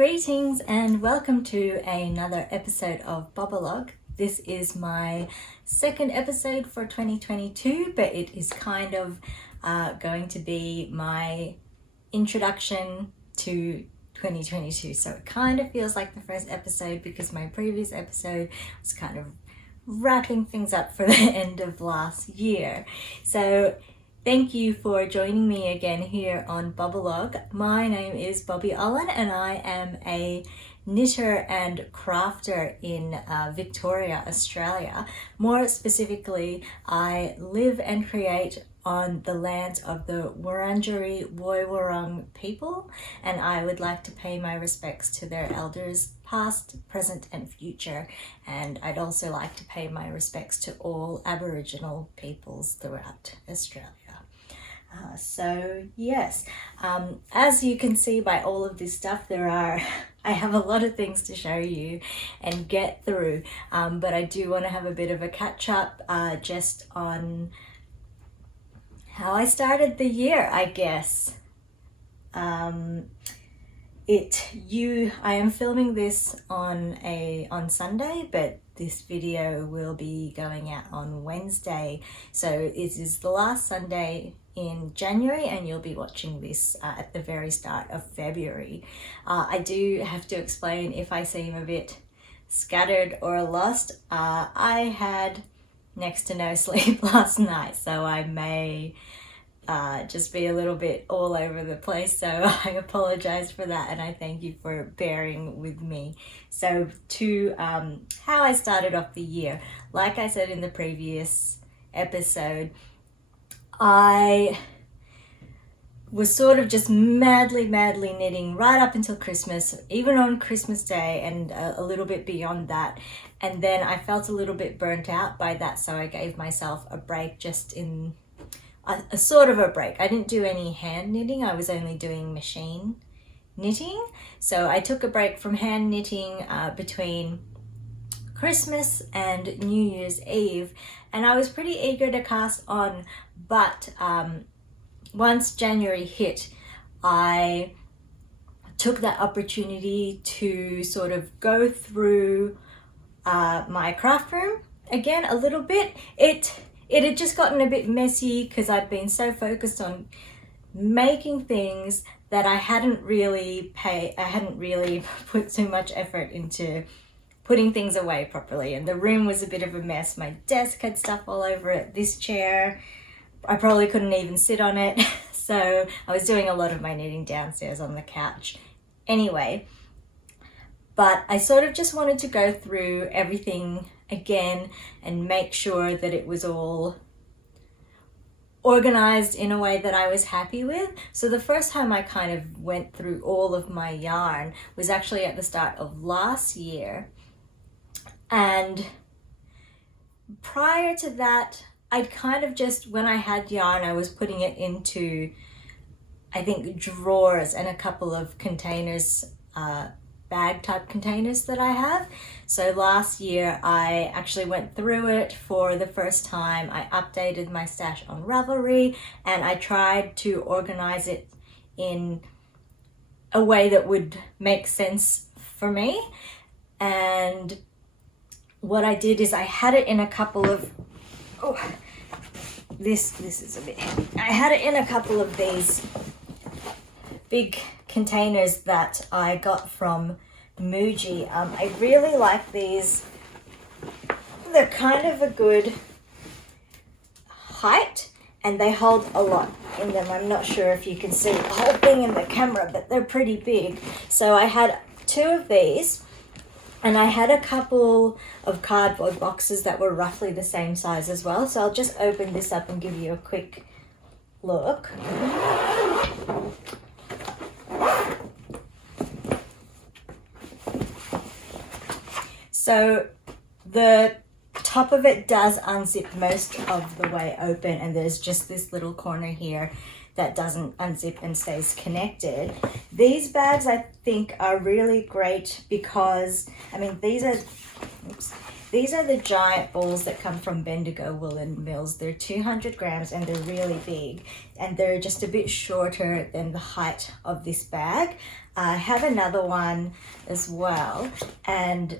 Greetings and welcome to another episode of Bobolog. This is my second episode for 2022, but it is kind of going to be my introduction to 2022. So it kind of feels like the first episode because my previous episode was kind of wrapping things up for the end of last year. So thank you for joining me again here on Bobolog. My name is Bobby Olin and I am a knitter and crafter in Victoria, Australia. More specifically, I live and create on the lands of the Wurundjeri people, and I would like to pay my respects to their elders past, present and future, and I'd also like to pay my respects to all Aboriginal peoples throughout Australia. So yes, as you can see by all of this stuff, I have a lot of things to show you and get through, but I do want to have a bit of a catch up just on how I started the year, I guess. I am filming this on Sunday, but this video will be going out on Wednesday. So it is the last Sunday in January and you'll be watching this at the very start of February. I do have to explain if I seem a bit scattered or lost. I had next to no sleep last night, so I may just be a little bit all over the place, so I apologize for that and I thank you for bearing with me. So to how I started off the year, like I said in the previous episode, I was sort of just madly knitting right up until Christmas, even on Christmas Day and a little bit beyond that. And then I felt a little bit burnt out by that, so I gave myself a break, just in a sort of a break. I didn't do any hand knitting, I was only doing machine knitting. So I took a break from hand knitting between Christmas and New Year's Eve, and I was pretty eager to cast on, but once January hit, I took that opportunity to sort of go through my craft room again a little bit. It had just gotten a bit messy because I'd been so focused on making things that I hadn't really put too much effort into putting things away properly, and the room was a bit of a mess. My desk had stuff all over it. This chair, I probably couldn't even sit on it. So I was doing a lot of my knitting downstairs on the couch anyway. But I sort of just wanted to go through everything again and make sure that it was all organized in a way that I was happy with. So the first time I kind of went through all of my yarn was actually at the start of last year. And prior to that, I'd kind of just, when I had yarn, I was putting it into, I think, drawers and a couple of containers, bag type containers that I have. So last year I actually went through it for the first time. I updated my stash on Ravelry and I tried to organize it in a way that would make sense for me. And what I did is I had it in a couple of, this is a bit heavy. I had it in a couple of these big containers that I got from Muji. I really like these. They're kind of a good height and they hold a lot in them. I'm not sure if you can see the whole thing in the camera, but they're pretty big. So I had 2 of these and I had a couple of cardboard boxes that were roughly the same size as well. So I'll just open this up and give you a quick look. So the top of it does unzip most of the way open, and there's just this little corner here that doesn't unzip and stays connected. These bags I think are really great because, I mean, these these are the giant balls that come from Bendigo Woolen Mills. They're 200 grams and they're really big, and they're just a bit shorter than the height of this bag. I have another one as well, and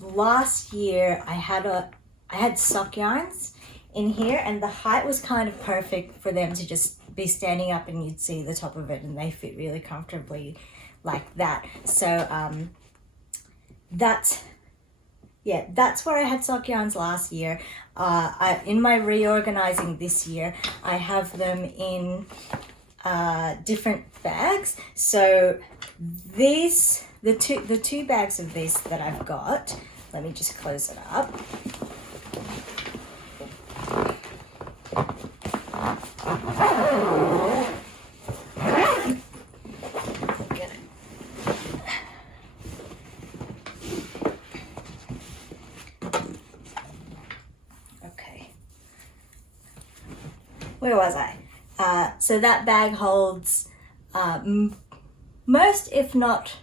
last year I had sock yarns in here, and the height was kind of perfect for them to just be standing up and you'd see the top of it, and they fit really comfortably like that. So that's where I had sock yarns last year. In my reorganizing this year, I have them in different bags. So these, the two bags of this that I've got, let me just close it up. Where was I? So that bag holds most, if not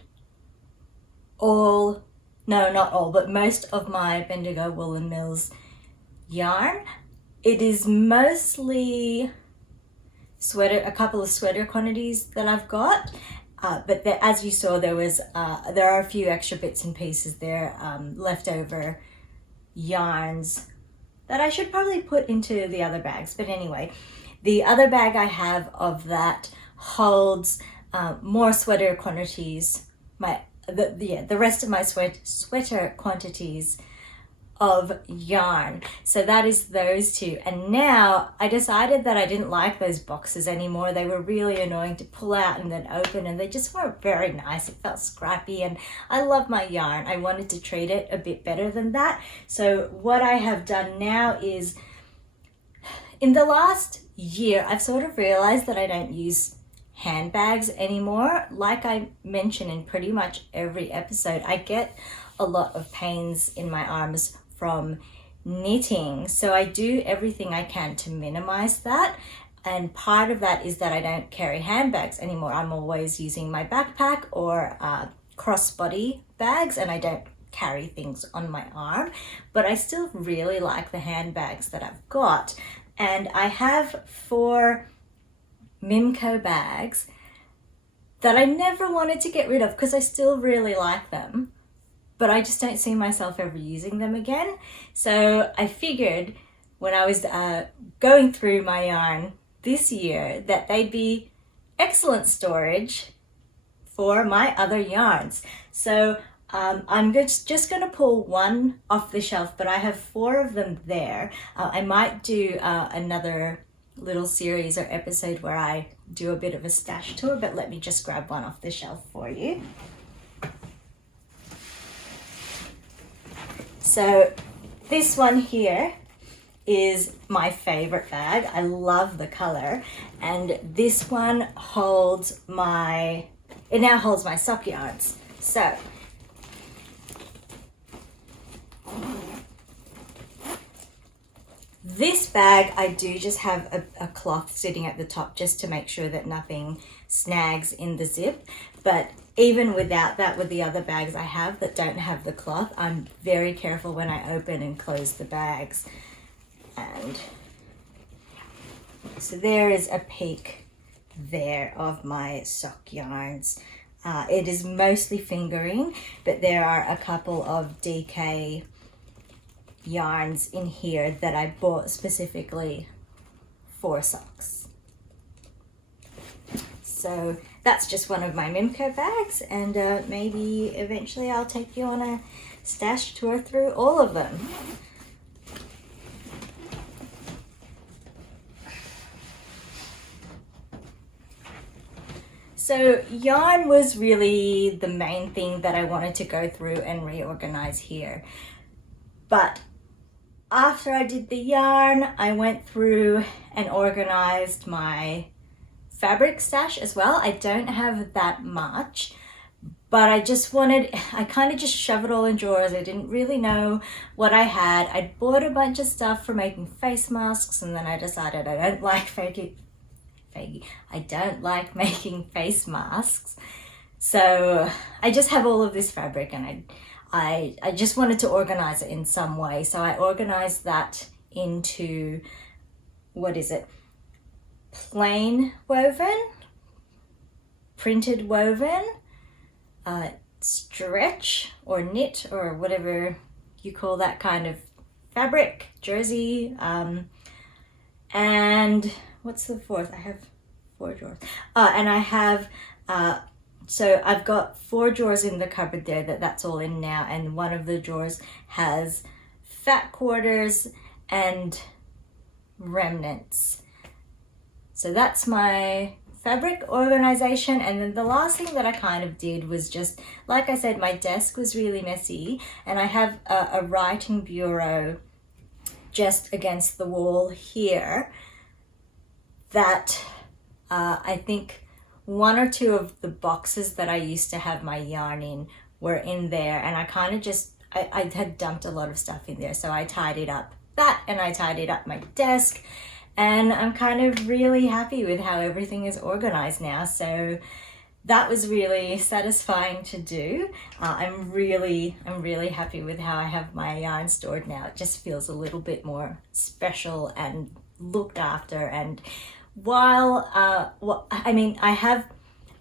all, no, not all, but most of my Bendigo Woolen Mills yarn. It is mostly sweater, a couple of sweater quantities that I've got, but there, as you saw, there are a few extra bits and pieces there, leftover yarns that I should probably put into the other bags. But anyway, the other bag I have of that holds more sweater quantities, the rest of my sweater quantities of yarn. So that is those two. And now I decided that I didn't like those boxes anymore. They were really annoying to pull out and then open, and they just weren't very nice. It felt scrappy, and I love my yarn. I wanted to treat it a bit better than that. So what I have done now is, in the last year, I've sort of realized that I don't use handbags anymore. Like I mention in pretty much every episode, I get a lot of pains in my arms from knitting, so I do everything I can to minimize that, and part of that is that I don't carry handbags anymore. I'm always using my backpack or crossbody bags, and I don't carry things on my arm, but I still really like the handbags that I've got. And I have 4 Mimco bags that I never wanted to get rid of because I still really like them, but I just don't see myself ever using them again. So I figured when I was going through my yarn this year that they'd be excellent storage for my other yarns. So I'm just going to pull one off the shelf, but I have 4 of them there. I might do another little series or episode where I do a bit of a stash tour, but let me just grab one off the shelf for you. So this one here is my favorite bag. I love the color, and this one holds it now holds my sock yarns. So this bag, I do just have a cloth sitting at the top just to make sure that nothing snags in the zip. But even without that, with the other bags I have that don't have the cloth, I'm very careful when I open and close the bags. And so there is a peek there of my sock yarns. It is mostly fingering, but there are a couple of DK yarns in here that I bought specifically for socks. So that's just one of my Mimco bags, and maybe eventually I'll take you on a stash tour through all of them. So yarn was really the main thing that I wanted to go through and reorganize here. But after I did the yarn, I went through and organized my fabric stash as well. I don't have that much, but I kind of just shoved it all in drawers. I didn't really know what I had. I bought a bunch of stuff for making face masks, and then I decided I don't like making face masks. So I just have all of this fabric, and I just wanted to organize it in some way. So I organized that into, what is it? Plain woven, printed woven, stretch or knit or whatever you call that kind of fabric, jersey, and what's the fourth? I have 4 drawers. And I have, so I've got 4 drawers in the cupboard there that's all in now, and one of the drawers has fat quarters and remnants. So that's my fabric organization. And then the last thing that I kind of did was just, like I said, my desk was really messy, and I have a writing bureau just against the wall here that I think 1 or 2 of the boxes that I used to have my yarn in were in there, and I kind of just, I had dumped a lot of stuff in there, so I tidied up that, and I tidied up my desk, and I'm kind of really happy with how everything is organized now. So that was really satisfying to do. I'm really happy with how I have my yarn stored now. It just feels a little bit more special and looked after. And while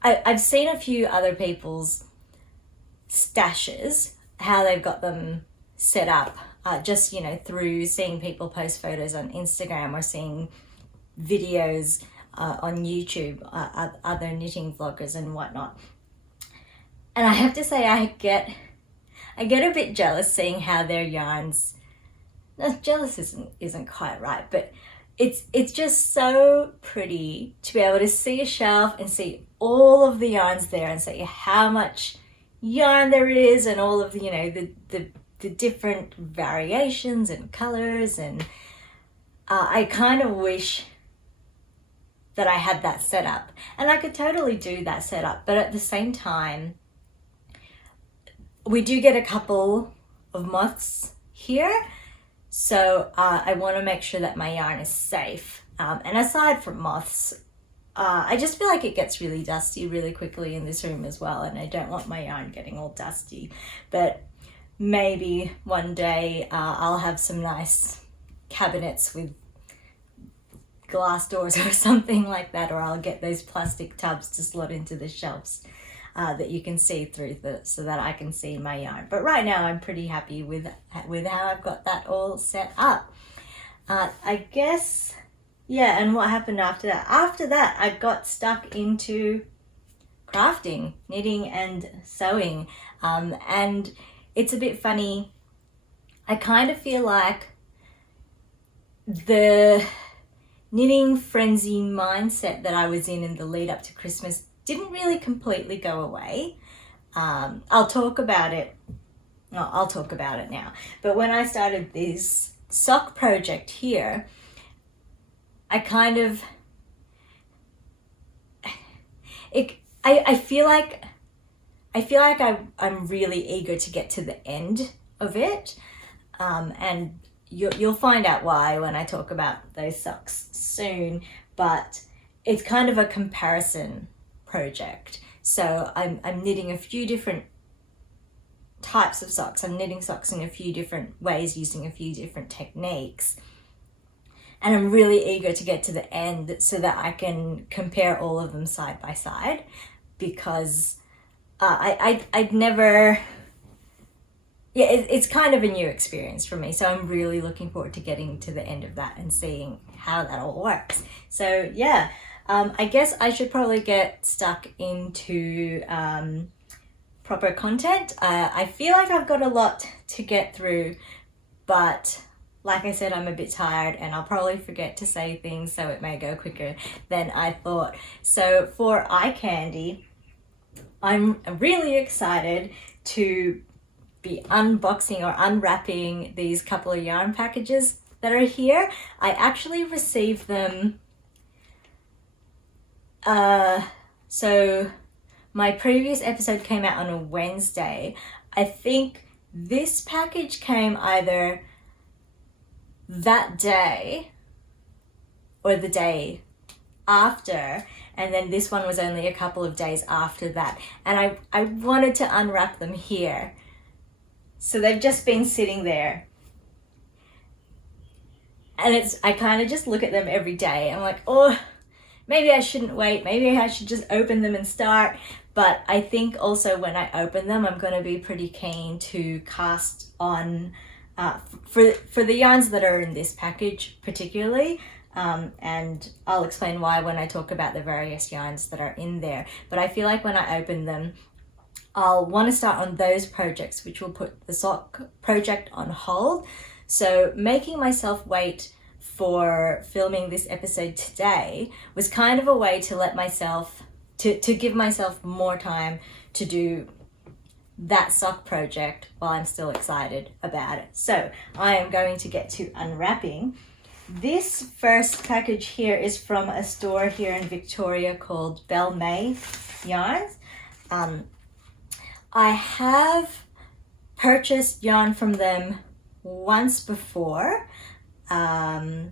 I've seen a few other people's stashes, how they've got them set up, just, you know, through seeing people post photos on Instagram or seeing videos on YouTube, other knitting vloggers and whatnot. And I have to say, I get a bit jealous seeing how their yarns, no, jealous isn't quite right, but it's just so pretty to be able to see a shelf and see all of the yarns there and see how much yarn there is, and all of the, you know, the different variations and colors. And I kind of wish that I had that set up, and I could totally do that setup, but at the same time we do get a couple of moths here, so I want to make sure that my yarn is safe. And aside from moths, I just feel like it gets really dusty really quickly in this room as well, and I don't want my yarn getting all dusty. But maybe one day I'll have some nice cabinets with glass doors or something like that, or I'll get those plastic tubs to slot into the shelves that you can see through, so that I can see my yarn. But right now I'm pretty happy with how I've got that all set up. I guess, yeah, and what happened after that? After that, I got stuck into crafting, knitting and sewing, and it's a bit funny. I kind of feel like the knitting frenzy mindset that I was in the lead up to Christmas didn't really completely go away. I'll talk about it now. But when I started this sock project here, I kind of, I feel like I'm really eager to get to the end of it, and you'll find out why when I talk about those socks soon. But it's kind of a comparison project. So I'm knitting a few different types of socks. I'm knitting socks in a few different ways using a few different techniques. And I'm really eager to get to the end so that I can compare all of them side by side, because I'd never, yeah, it's kind of a new experience for me. So I'm really looking forward to getting to the end of that and seeing how that all works. So yeah, I guess I should probably get stuck into proper content. I feel like I've got a lot to get through, but like I said, I'm a bit tired and I'll probably forget to say things, so it may go quicker than I thought. So for eye candy, I'm really excited to be unboxing or unwrapping these couple of yarn packages that are here. I actually received them, so my previous episode came out on a Wednesday. I think this package came either that day or the day after, and then this one was only a couple of days after that. And I wanted to unwrap them here So they've just been sitting there. And I kind of just look at them every day. I'm like, oh, maybe I shouldn't wait. Maybe I should just open them and start. But I think also when I open them, I'm going to be pretty keen to cast on, for the yarns that are in this package particularly, and I'll explain why when I talk about the various yarns that are in there. But I feel like when I open them, I'll want to start on those projects, which will put the sock project on hold. So making myself wait for filming this episode today was kind of a way to let myself, to give myself more time to do that sock project while I'm still excited about it. So I am going to get to unwrapping. This first package here is from a store here in Victoria called Bellemae Yarns. I have purchased yarn from them once before. Yeah,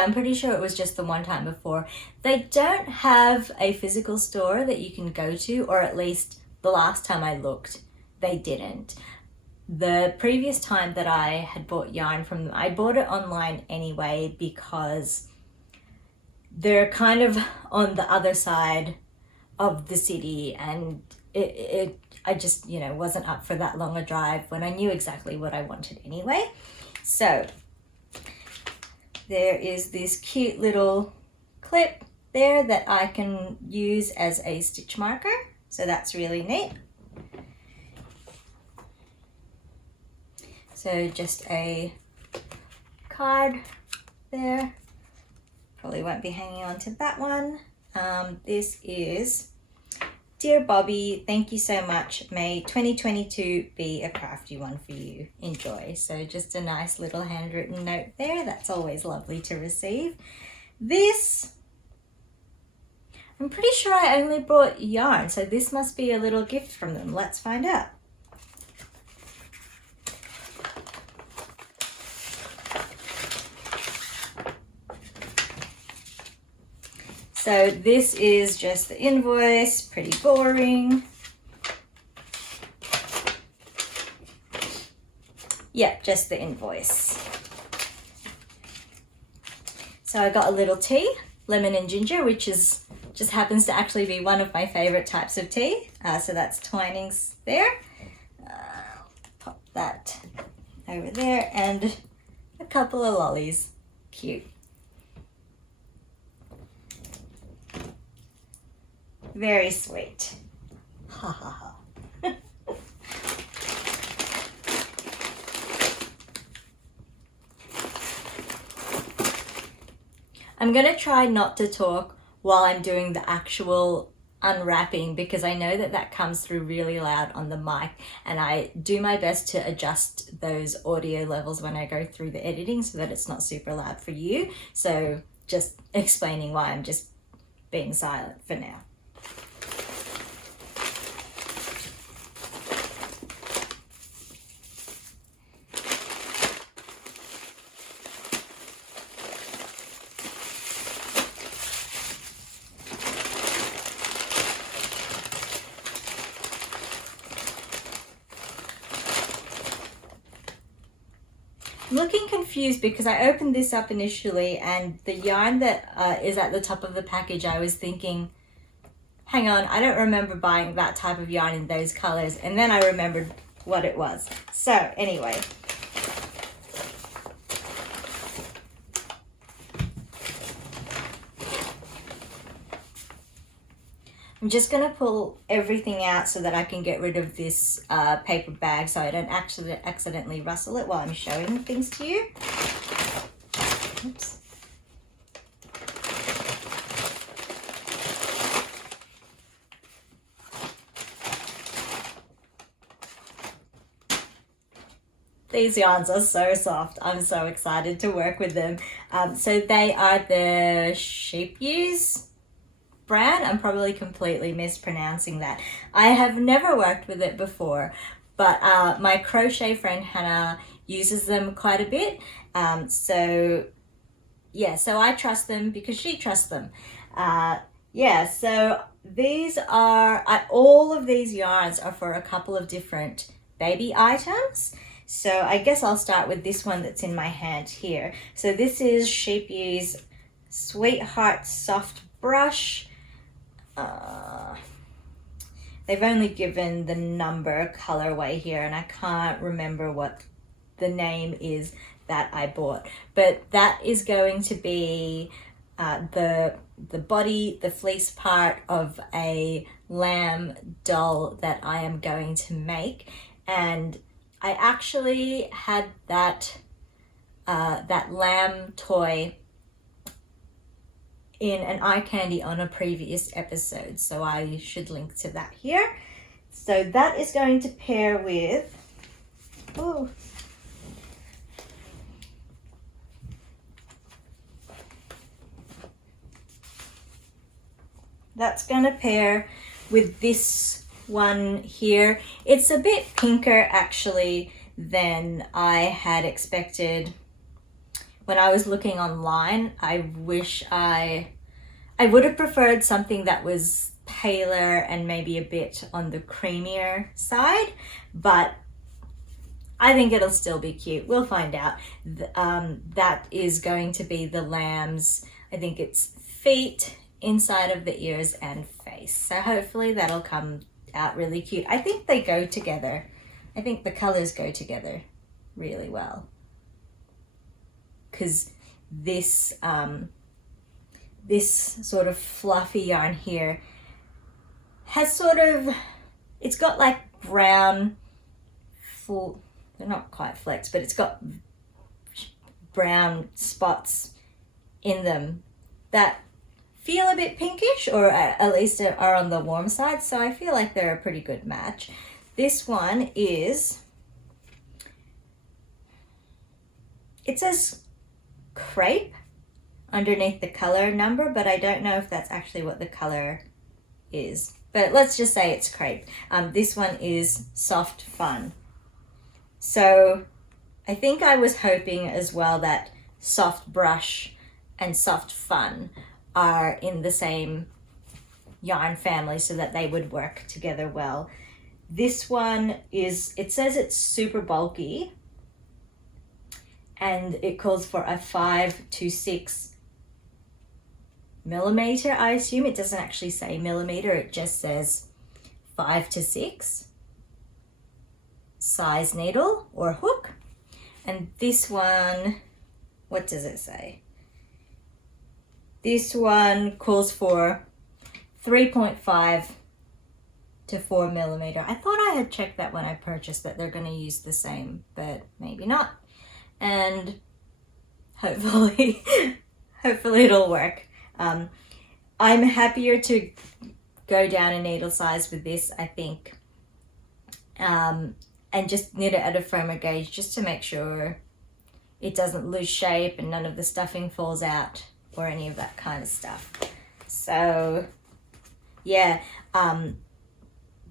I'm pretty sure it was just the one time before. They don't have a physical store that you can go to, or at least the last time I looked, they didn't. The previous time that I had bought yarn from them, I bought it online anyway because they're kind of on the other side of the city, and I just, you know, wasn't up for that long a drive when I knew exactly what I wanted anyway. So there is this cute little clip there that I can use as a stitch marker. So that's really neat. So just a card there. Probably won't be hanging on to that one. This is, Dear Bobby, thank you so much. May 2022 be a crafty one for you. Enjoy. So just a nice little handwritten note there. That's always lovely to receive. This, I'm pretty sure I only bought yarn, so this must be a little gift from them. Let's find out. So this is just the invoice, pretty boring. Yeah, just the invoice. So I got a little tea, lemon and ginger, which is just happens to actually be one of my favorite types of tea. So that's Twinings there. Pop that over there, and a couple of lollies. Cute. Very sweet. Ha ha ha. I'm gonna try not to talk while I'm doing the actual unwrapping, because I know that that comes through really loud on the mic, and I do my best to adjust those audio levels when I go through the editing so that it's not super loud for you. So just explaining why I'm just being silent for now. Looking confused because I opened this up initially, and the yarn that is at the top of the package, I was thinking, hang on, I don't remember buying that type of yarn in those colors, and then I remembered what it was. So anyway, I'm just going to pull everything out so that I can get rid of this paper bag so I don't actually accidentally rustle it while I'm showing things to you. Oops. These yarns are so soft. I'm so excited to work with them. So they are the Scheepjes brand. I'm probably completely mispronouncing that. I have never worked with it before, but my crochet friend Hannah uses them quite a bit. So yeah, so I trust them because she trusts them. Yeah, so these are, all of these yarns are for a couple of different baby items. So I guess I'll start with this one that's in my hand here. So this is Scheepjes Sweetheart Soft Brush. They've only given the number colorway here, and I can't remember what the name is that I bought, but that is going to be the body, the fleece part of a lamb doll that I am going to make. And I actually had that lamb toy in an eye candy on a previous episode, so I should link to that here. So that is going to pair with, oh, that's going to pair with this one here. It's a bit pinker actually than I had expected when I was looking online. I wish I would have preferred something that was paler and maybe a bit on the creamier side, but I think it'll still be cute. We'll find out. That is going to be the lamb's, I think it's feet, inside of the ears and face. So hopefully that'll come out really cute. I think they go together. I think the colors go together really well, because this sort of fluffy yarn here has sort of, it's got like brown, full, they're not quite flecks, but it's got brown spots in them that feel a bit pinkish, or at least are on the warm side. So I feel like they're a pretty good match. This one is, it says crepe underneath the color number, but I don't know if that's actually what the color is. But let's just say it's crepe. This one is Soft Fun. So I think I was hoping as well that Soft Brush and Soft Fun are in the same yarn family so that they would work together well. This one is, it says it's super bulky, and it calls for a 5 to 6 millimeter, I assume. It doesn't actually say millimeter, it just says 5 to 6 size needle or hook. And this one, what does it say? This one calls for 3.5 to 4 millimeter. I thought I had checked that when I purchased that they're going to use the same, but maybe not. And hopefully it'll work. I'm happier to go down a needle size with this, I think, and just knit it at a firmer gauge just to make sure it doesn't lose shape and none of the stuffing falls out or any of that kind of stuff. So yeah,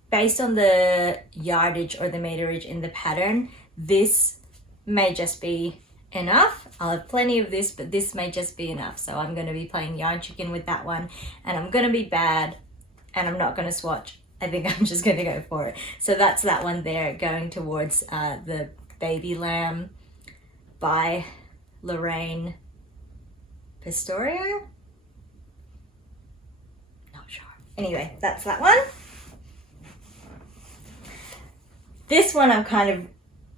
based on the yardage or the meterage in the pattern, this may just be enough. I'll have plenty of this, but this may just be enough. So I'm going to be playing yarn chicken with that one, and I'm going to be bad and I'm not going to swatch. I think I'm just going to go for it. So that's that one there, going towards the Baby Lamb by Lorraine Pistorio? Not sure. Anyway, that's that one. This one I'm kind of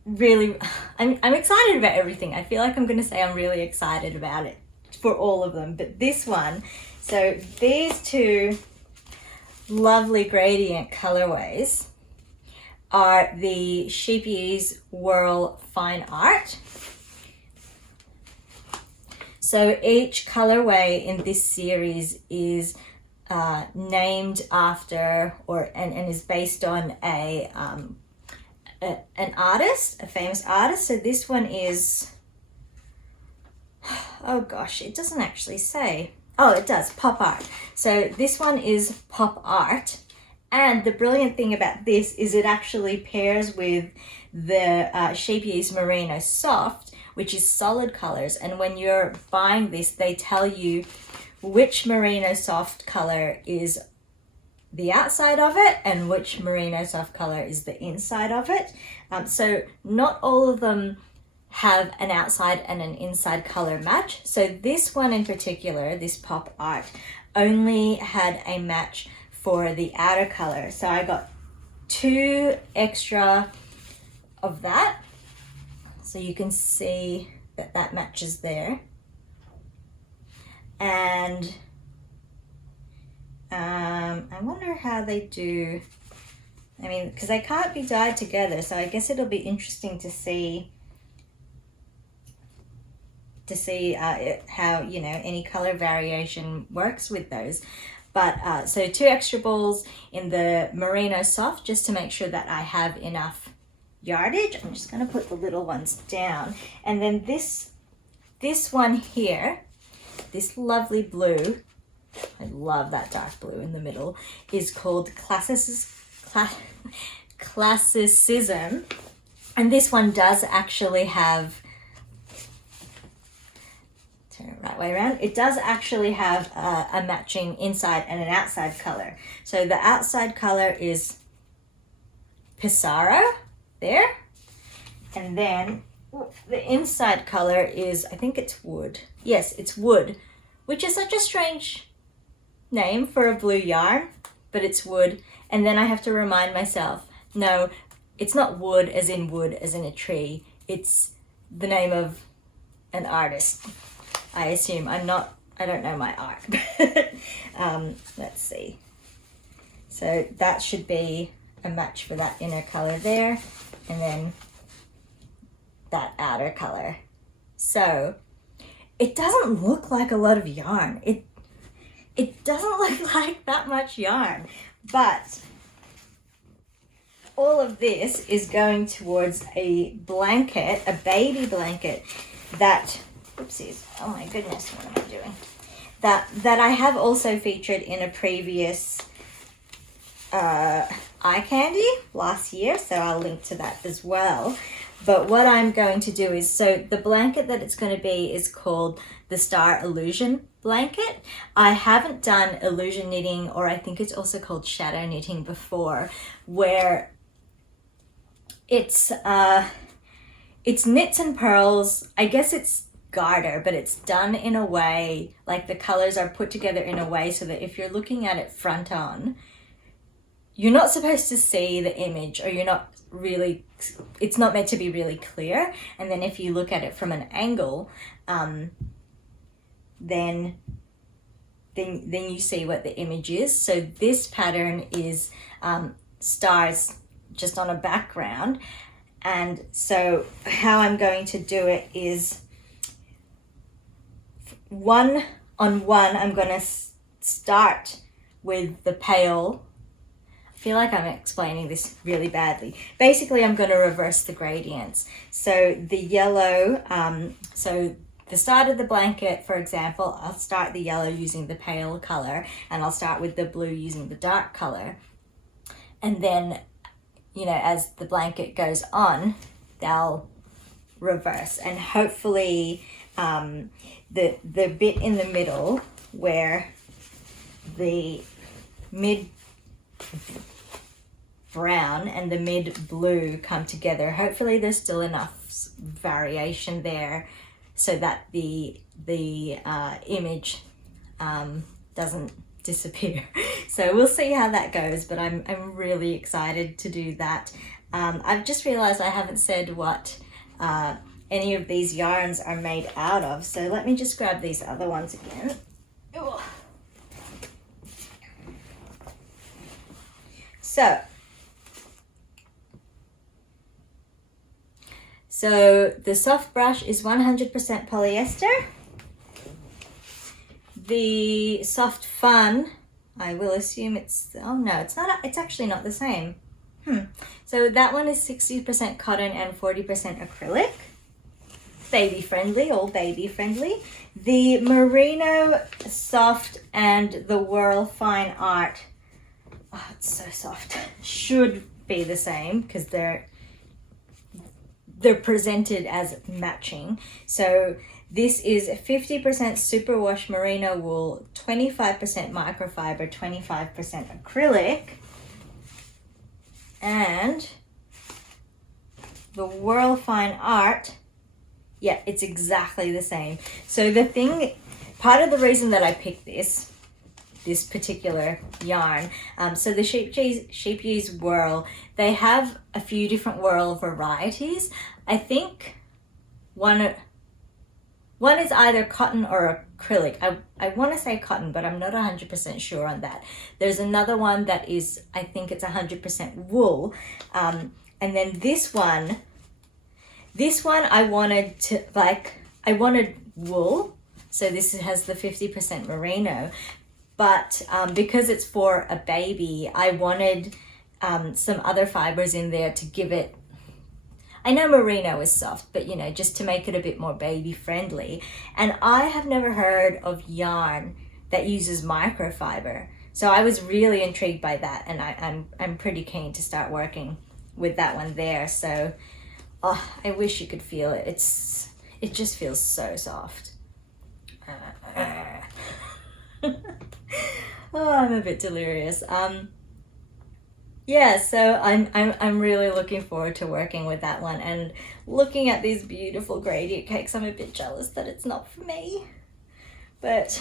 really, I'm excited about everything. I feel like I'm going to say I'm really excited about it for all of them. But this one, so these two lovely gradient colorways are the Scheepjes Whirl Fine Art. So each colorway in this series is named after and is based on an artist, a famous artist. So this one is, oh gosh, it doesn't actually say. Oh, it does, pop art. So this one is pop art. And the brilliant thing about this is it actually pairs with the Scheepjes Merino Soft, which is solid colors. And when you're buying this, they tell you which Merino Soft color is the outside of it and which Merino soft color is the inside of it. So not all of them have an outside and an inside color match. So this one in particular, this pop art, only had a match for the outer color. So I got 2 extra of that. So you can see that that matches there. And I wonder how they do, I mean, because they can't be dyed together, so I guess it'll be interesting to see how, you know, any color variation works with those. But so 2 extra balls in the Merino soft, just to make sure that I have enough yardage. I'm just going to put the little ones down. And then this one here, this lovely blue, I love that dark blue in the middle, is called Classicism. And this one does actually have, turn it right way around, it does actually have a matching inside and an outside color. So the outside color is Pissarro there, and then the inside color is, I think it's wood. Yes, it's wood, which is such a strange name for a blue yarn, but it's wood. And then I have to remind myself, no, it's not wood as in a tree. It's the name of an artist, I assume. I don't know my art. Let's see. So that should be a match for that inner color there, and then that outer color. So it doesn't look like a lot of yarn. It doesn't look like that much yarn, but all of this is going towards a blanket, a baby blanket that, oopsies, oh my goodness, what am I doing? That I have also featured in a previous eye candy last year, so I'll link to that as well. But what I'm going to do is, so the blanket that it's going to be is called the Star Illusion blanket. I haven't done illusion knitting, or I think it's also called shadow knitting before, where it's knits and pearls. I guess it's garter, but it's done in a way, like the colors are put together in a way so that if you're looking at it front on, you're not supposed to see the image, or you're not really, it's not meant to be really clear. And then if you look at it from an angle, then you see what the image is. So this pattern is stars just on a background. And so how I'm going to do it is one on one, I'm going to start with the pale. I feel like I'm explaining this really badly. Basically, I'm going to reverse the gradients. So the yellow, so the start of the blanket, for example, I'll start the yellow using the pale color, and I'll start with the blue using the dark color. And then, you know, as the blanket goes on, they'll reverse. And hopefully the bit in the middle where the mid brown and the mid blue come together, hopefully there's still enough variation there so that the image doesn't disappear. So we'll see how that goes, but I'm really excited to do that. I've just realized I haven't said what any of these yarns are made out of, so let me just grab these other ones again. Ooh. So the soft brush is 100% polyester. The soft fun, I will assume it's, oh no, it's not, it's actually not the same. So that one is 60% cotton and 40% acrylic. Baby friendly, all baby friendly. The Merino soft and the Whirl fine art, oh, it's so soft, should be the same because they're presented as matching. So This is 50% superwash merino wool, 25% microfiber, 25% acrylic. And the Whirl Fine Art, yeah, it's exactly the same. So the thing, part of the reason that I picked this particular yarn, so the Scheepjes Whirl, they have a few different Whirl varieties. I think one is either cotton or acrylic. I want to say cotton, but I'm not 100% sure on that. There's another one that is, I think it's 100% wool. And then this one I wanted to, I wanted wool. So this has the 50% merino. But because it's for a baby, I wanted some other fibers in there to give it, I know merino is soft, but you know, just to make it a bit more baby friendly. And I have never heard of yarn that uses microfiber. So I was really intrigued by that, and I'm pretty keen to start working with that one there. So I wish you could feel it. It just feels so soft. Oh, I'm a bit delirious. Yeah, so I'm really looking forward to working with that one, and looking at these beautiful gradient cakes. I'm a bit jealous that it's not for me, but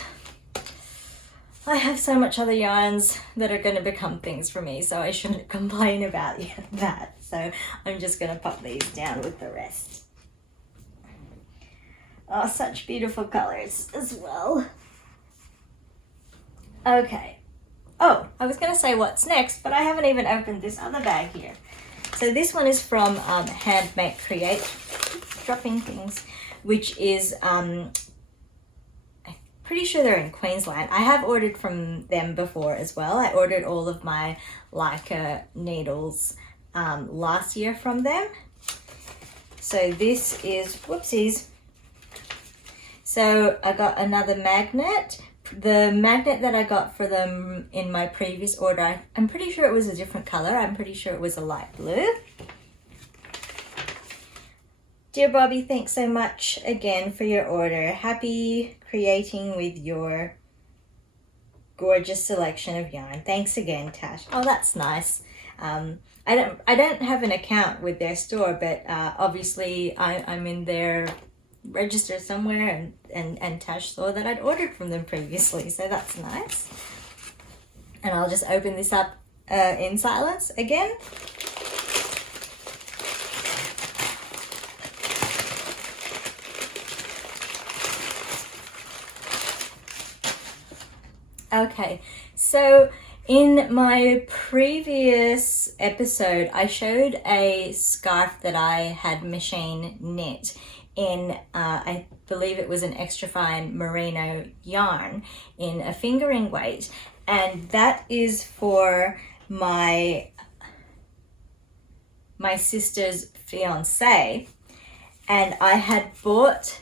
I have so much other yarns that are going to become things for me, so I shouldn't complain about that. So I'm just going to pop these down with the rest. Oh, such beautiful colors as well. Okay. Oh, I was going to say what's next, but I haven't even opened this other bag here. So this one is from Handmade Create, dropping things, which is, I'm pretty sure they're in Queensland. I have ordered from them before as well. I ordered all of my Leica needles last year from them. So this is, whoopsies. So I got another magnet. The magnet that I got for them in my previous order, I'm pretty sure it was a different color. I'm pretty sure it was a light blue. Dear Bobby, thanks so much again for your order. Happy creating with your gorgeous selection of yarn. Thanks again, Tash. Oh, that's nice. I don't have an account with their store, but obviously I'm in their register somewhere, and Tash saw that I'd ordered from them previously, so that's nice. And I'll just open this up in silence again. Okay, so in my previous episode, I showed a scarf that I had machine knit in, I believe it was an extra fine merino yarn in a fingering weight, and that is for my sister's fiance. And I had bought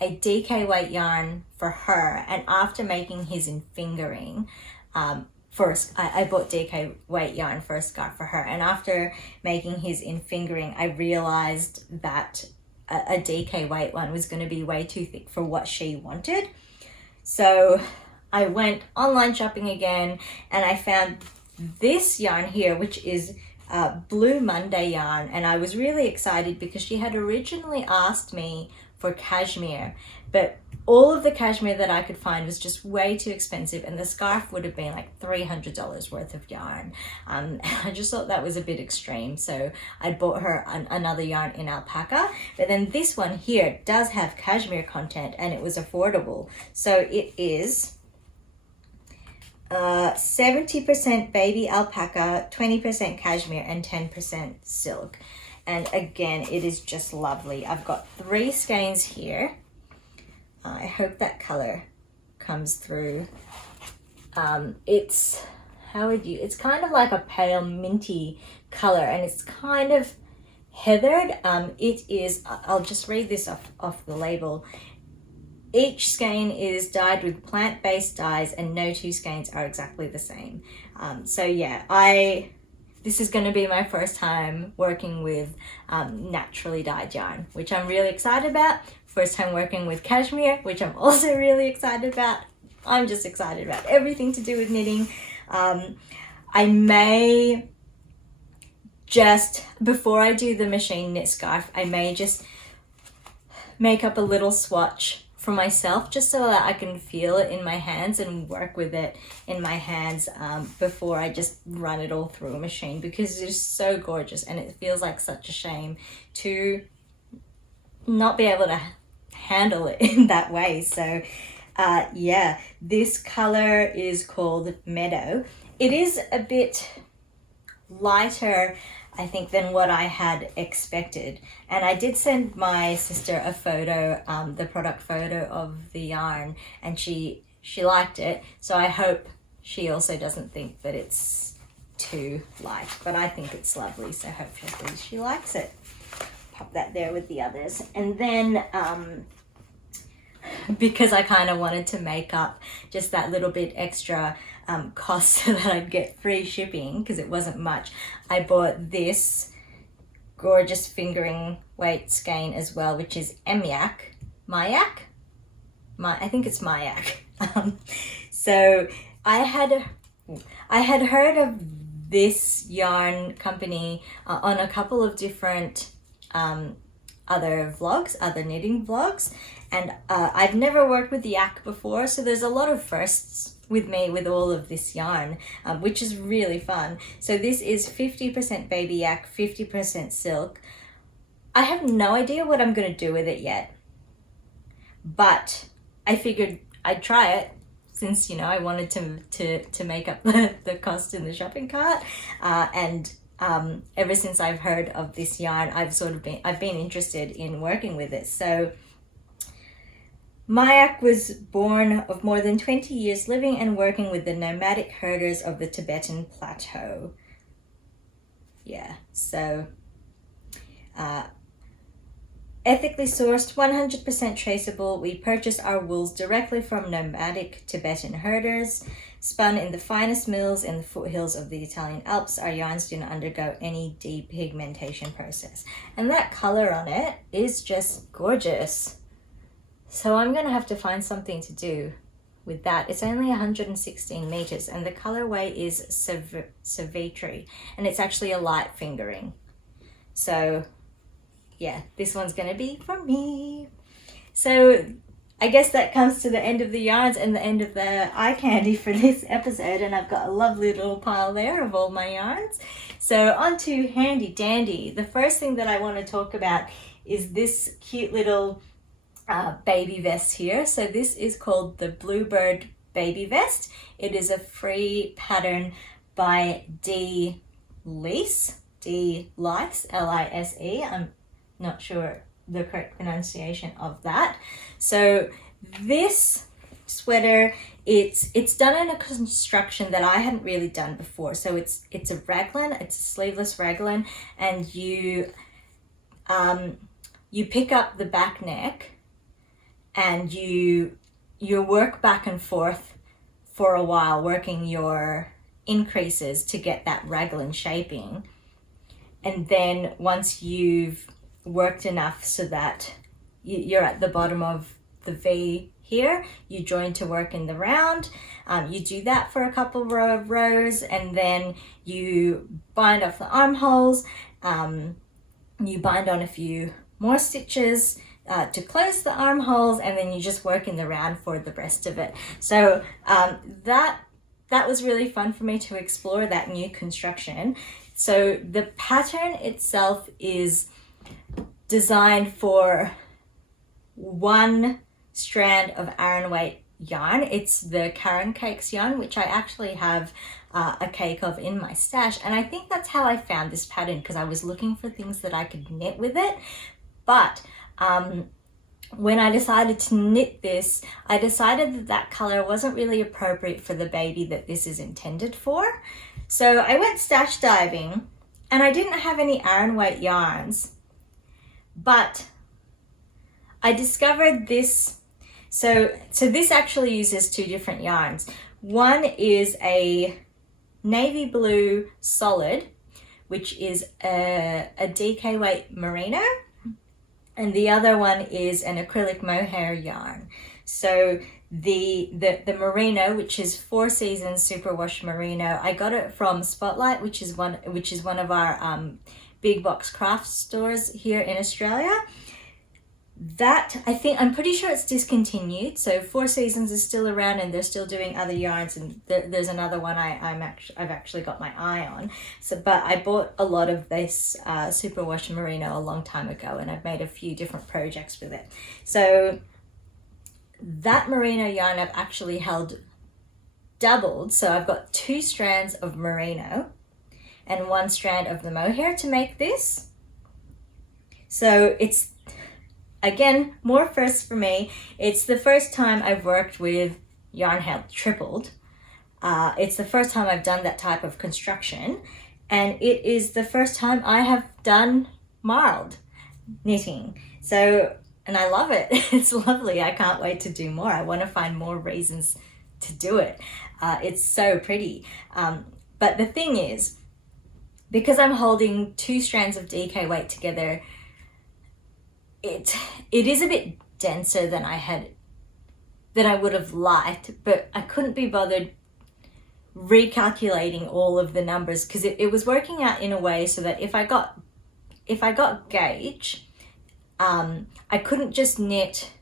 a DK weight yarn for her, and after making his in fingering, I bought DK weight yarn for a scarf for her, and after making his in fingering, I realized that a DK weight one was going to be way too thick for what she wanted. So I went online shopping again, and I found this yarn here, which is Blue Monday yarn, and I was really excited because she had originally asked me for cashmere, but all of the cashmere that I could find was just way too expensive, and the scarf would have been like $300 worth of yarn. I just thought that was a bit extreme, so I bought her another yarn in alpaca. But then this one here does have cashmere content, and it was affordable. So it is 70% baby alpaca, 20% cashmere, and 10% silk. And again, it is just lovely. I've got 3 skeins here. I hope that color comes through. It's kind of like a pale minty color, and it's kind of heathered. It is, I'll just read this off the label. Each skein is dyed with plant-based dyes, and no 2 skeins are exactly the same. So yeah, this is going to be my first time working with naturally dyed yarn, which I'm really excited about. first time working with cashmere, which I'm also really excited about. I'm just excited about everything to do with knitting. I may just, before I do the machine knit scarf, I may just make up a little swatch for myself, just so that I can feel it in my hands and work with it in my hands before I just run it all through a machine, because it's so gorgeous and it feels like such a shame to not be able to handle it in that way. So yeah, this color is called Meadow. It is a bit lighter, I think, than what I had expected, and I did send my sister a photo, the product photo of the yarn, and she liked it, so I hope she also doesn't think that it's too light, but I think it's lovely, so hopefully she likes it. Pop that there with the others. And then because I kind of wanted to make up just that little bit extra cost so that I'd get free shipping, because it wasn't much, I bought this gorgeous fingering weight skein as well, which is Mayak. I think it's Mayak. So I had heard of this yarn company on a couple of different other knitting vlogs, and I've never worked with Yak before, so there's a lot of firsts with me with all of this yarn, which is really fun. So this is 50% baby yak, 50% silk. I have no idea what I'm going to do with it yet, but I figured I'd try it, since, you know, I wanted to make up the cost in the shopping cart, and ever since I've heard of this yarn, I've been interested in working with it. So Mayak was born of more than 20 years living and working with the nomadic herders of the Tibetan plateau. Yeah, so ethically sourced, 100% traceable. We purchase our wools directly from nomadic Tibetan herders, spun in the finest mills in the foothills of the Italian Alps. Our yarns do not undergo any depigmentation process. And that color on it is just gorgeous. So I'm going to have to find something to do with that. It's only 116 meters and the colorway is Savitri, and it's actually a light fingering. So yeah, this one's going to be for me. So I guess that comes to the end of the yarns and the end of the eye candy for this episode, and I've got a lovely little pile there of all my yarns. So on to handy dandy. The first thing that I want to talk about is this cute little baby vest here. So this is called the Bluebird baby vest. It is a free pattern by D. Lise, L-I-S-E. I'm not sure the correct pronunciation of that. So this sweater, it's done in a construction that I hadn't really done before. So it's a raglan, it's a sleeveless raglan, and you pick up the back neck and you work back and forth for a while, working your increases to get that raglan shaping. And then once you've worked enough so that you're at the bottom of the V here, you join to work in the round. You do that for a couple of rows, and then you bind off the armholes. You bind on a few more stitches to close the armholes, and then you just work in the round for the rest of it. So that was really fun for me to explore that new construction. So the pattern itself is designed for one strand of Aran weight yarn. It's the Karen Cakes yarn, which I actually have a cake of in my stash, and I think that's how I found this pattern, because I was looking for things that I could knit with it. But when I decided to knit this, I decided that color wasn't really appropriate for the baby that this is intended for. So I went stash diving, and I didn't have any Aran weight yarns, but I discovered this. So this actually uses two different yarns. One is a navy blue solid, which is a DK weight merino, and the other one is an acrylic mohair yarn. So the merino, which is 4 Seasons superwash merino, I got it from Spotlight, which is one of our big box craft stores here in Australia. That, I'm pretty sure it's discontinued. So 4 Seasons is still around and they're still doing other yarns, and there's another one I've actually got my eye on. So, but I bought a lot of this superwash merino a long time ago, and I've made a few different projects with it. So that merino yarn I've actually held doubled. So I've got 2 strands of merino and 1 strand of the mohair to make this. So it's, again, more firsts for me. It's the first time I've worked with yarn held tripled. It's the first time I've done that type of construction, and it is the first time I have done marled knitting. So, and I love it. It's lovely. I can't wait to do more. I want to find more reasons to do it. It's so pretty. But the thing is, because I'm holding 2 strands of DK weight together, it is a bit denser than I would have liked, but I couldn't be bothered recalculating all of the numbers, because it was working out in a way so that if I got gauge, I couldn't just knit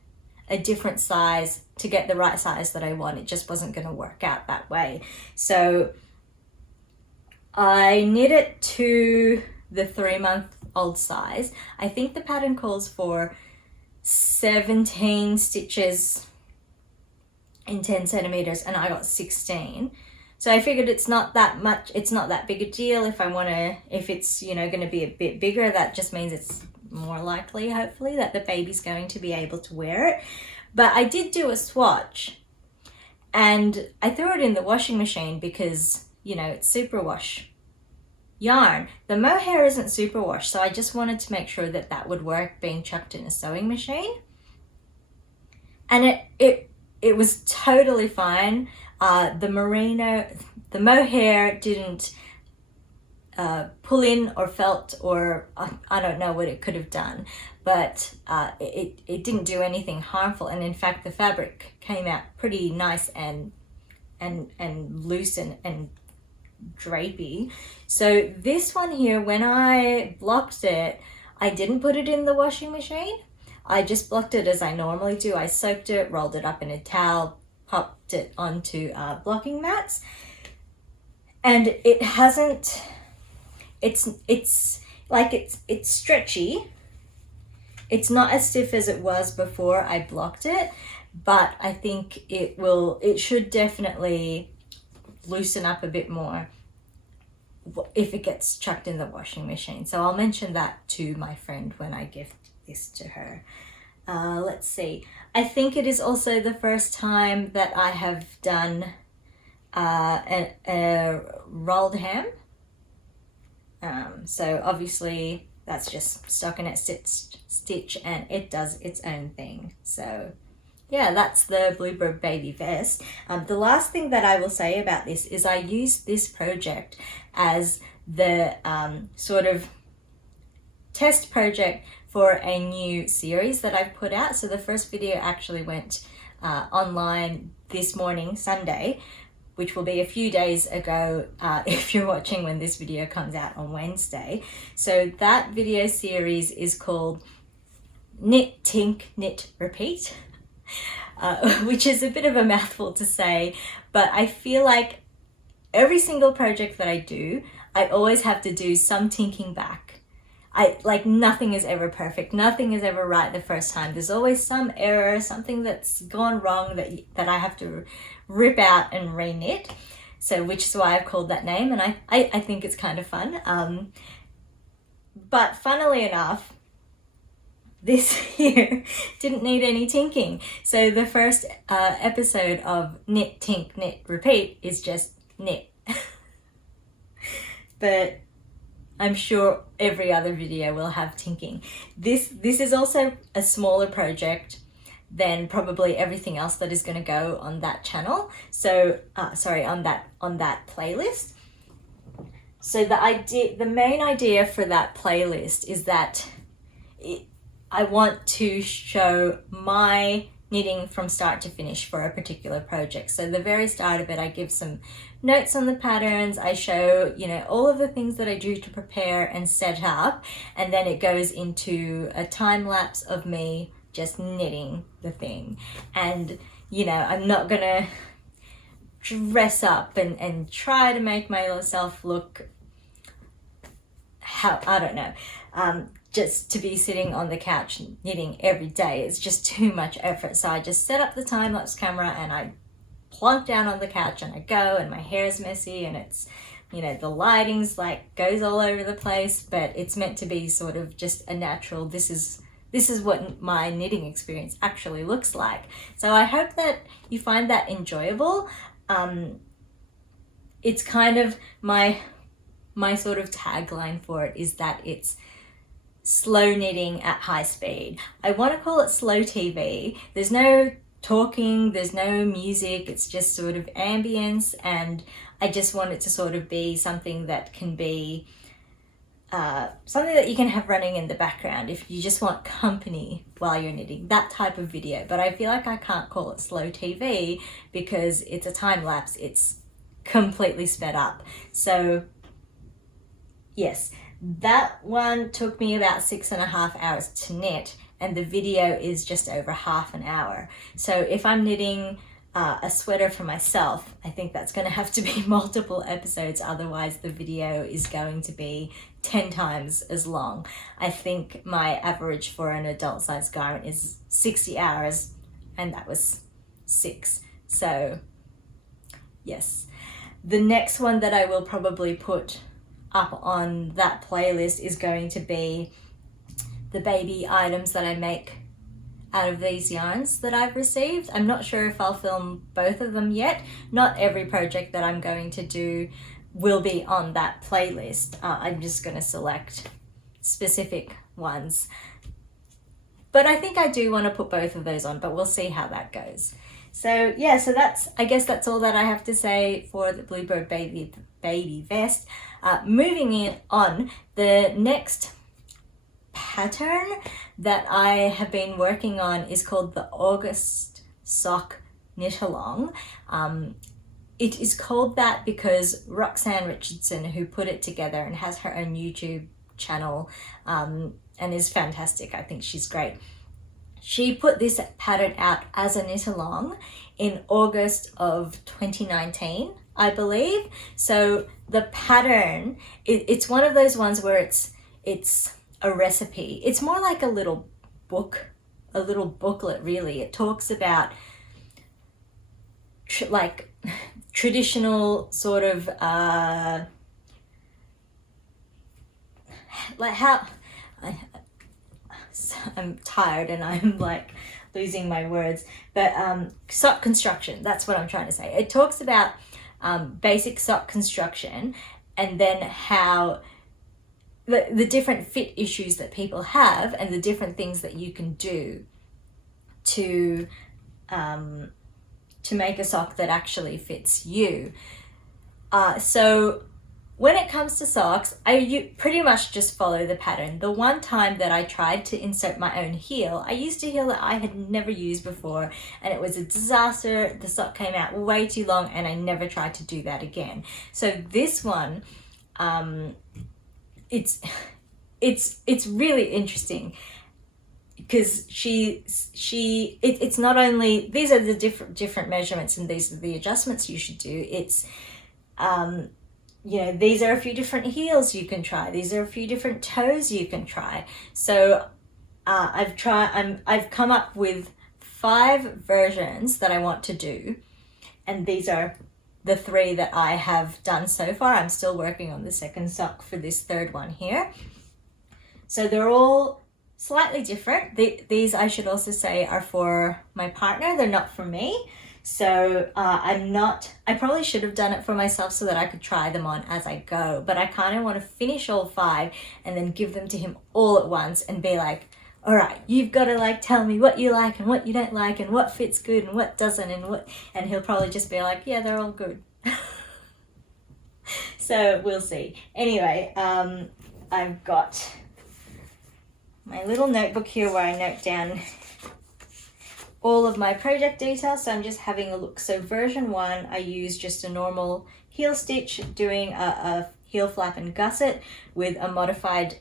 a different size to get the right size that I want. It just wasn't going to work out that way. So I knit it to the 3-month-old size. I think the pattern calls for 17 stitches in 10 centimeters, and I got 16. So I figured it's not that much, it's not that big a deal. If it's, going to be a bit bigger, that just means it's more likely, hopefully, that the baby's going to be able to wear it. But I did do a swatch, and I threw it in the washing machine because, it's superwash yarn. The mohair isn't superwash, so I just wanted to make sure that that would work being chucked in a sewing machine. And it was totally fine. The mohair didn't pull in or felt, or I don't know what it could have done, but it didn't do anything harmful. And in fact, the fabric came out pretty nice and loose and drapey. So this one here, when I blocked it, I didn't put it in the washing machine. I just blocked it as I normally do. I soaked it, rolled it up in a towel, popped it onto blocking mats, and it hasn't, it's stretchy. It's not as stiff as it was before I blocked it, but I think it should definitely loosen up a bit more if it gets chucked in the washing machine. So I'll mention that to my friend when I gift this to her. Let's see. I think it is also the first time that I have done a rolled hem. So obviously that's just stockinette stitch, and it does its own thing. So yeah, that's the Bluebird baby vest. The last thing that I will say about this is I used this project as the sort of test project for a new series that I've put out. So the first video actually went online this morning, Sunday, which will be a few days ago if you're watching when this video comes out on Wednesday. So that video series is called Knit, Tink, Knit, Repeat, which is a bit of a mouthful to say, but I feel like every single project that I do, I always have to do some tinking back. Nothing is ever perfect. Nothing is ever right the first time. There's always some error, something that's gone wrong that I have to rip out and re-knit. So, which is why I've called that name, and I think it's kind of fun. But funnily enough, this here didn't need any tinking. So the first episode of Knit, Tink, Knit, Repeat is just knit. But I'm sure every other video will have tinking. This is also a smaller project than probably everything else that is going to go on that channel. So on that playlist. So the main idea for that playlist is that I want to show my knitting from start to finish for a particular project. So the very start of it, I give some notes on the patterns. I show, you know, all of the things that I do to prepare and set up, and then it goes into a time lapse of me just knitting the thing. And, you know, I'm not gonna dress up and try to make myself look I don't know, just to be sitting on the couch knitting every day. It's just too much effort. So I just set up the time-lapse camera and I plunk down on the couch and I go, and my hair is messy and it's, you know, the lighting's like goes all over the place, but it's meant to be sort of just a natural, this is what my knitting experience actually looks like. So I hope that you find that enjoyable. It's kind of my sort of tagline for it is that it's slow knitting at high speed. I want to call it slow TV. There's no talking, there's no music, it's just sort of ambience, and I just want it to sort of be something that can be something that you can have running in the background if you just want company while you're knitting, that type of video. But I feel like I can't call it slow TV because it's a time lapse, it's completely sped up. So yes, that one took me about 6.5 hours to knit, and the video is just over half an hour. So if I'm knitting a sweater for myself, I think that's going to have to be multiple episodes, otherwise the video is going to be 10 times as long. I think my average for an adult size garment is 60 hours, and that was 6. So yes, the next one that I will probably put up on that playlist is going to be the baby items that I make out of these yarns that I've received. I'm not sure if I'll film both of them yet. Not every project that I'm going to do will be on that playlist. I'm just going to select specific ones. But I think I do want to put both of those on, but we'll see how that goes. So yeah, so I guess that's all that I have to say for the Bluebird baby vest. Moving on, the next pattern that I have been working on is called the August Sock Knit Along. It is called that because Roxanne Richardson, who put it together and has her own YouTube channel and is fantastic, I think she's great. She put this pattern out as a knit along in August of 2019, I believe. So the pattern, it's one of those ones where it's a recipe. It's more like a little book, a little booklet really. It talks about like traditional sort of like how I'm tired and I'm like losing my words, but sock construction, that's what I'm trying to say. It talks about basic sock construction, and then how the different fit issues that people have and the different things that you can do to make a sock that actually fits you. So when it comes to socks, you pretty much just follow the pattern. The one time that I tried to insert my own heel, I used a heel that I had never used before, and it was a disaster. The sock came out way too long, and I never tried to do that again. So this one, it's really interesting because it's not only, these are the different measurements and these are the adjustments you should do. It's you know, these are a few different heels you can try. These are a few different toes you can try. So I've come up with 5 versions that I want to do, and these are the 3 that I have done so far. I'm still working on the second sock for this third one here. So they're all slightly different. These, I should also say, are for my partner. They're not for me. So I probably should have done it for myself so that I could try them on as I go, but I kind of want to finish all 5 and then give them to him all at once and be like, all right, you've got to like tell me what you like and what you don't like and what fits good and what doesn't, and he'll probably just be like, yeah, they're all good. So we'll see. Anyway, I've got my little notebook here where I note down all of my project details. So I'm just having a look. So version 1, I used just a normal heel stitch, doing a heel flap and gusset with a modified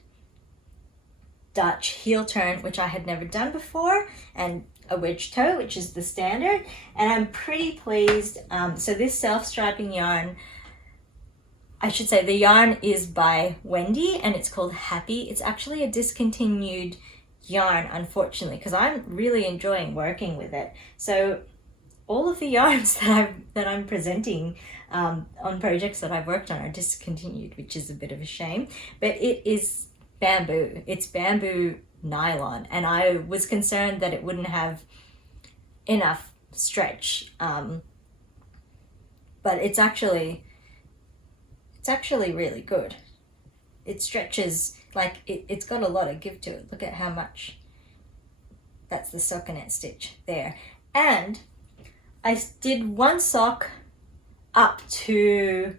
Dutch heel turn, which I had never done before, and a wedge toe, which is the standard, and I'm pretty pleased. So this self-striping yarn, I should say the yarn is by Wendy and it's called Happy. It's actually a discontinued yarn, unfortunately, because I'm really enjoying working with it. So all of the yarns that I'm presenting on projects that I've worked on are discontinued, which is a bit of a shame, but it is bamboo. It's bamboo nylon, and I was concerned that it wouldn't have enough stretch, but it's actually really good. It stretches, like it's got a lot of give to it. Look at how much. That's the stockinette stitch there. And I did one sock up to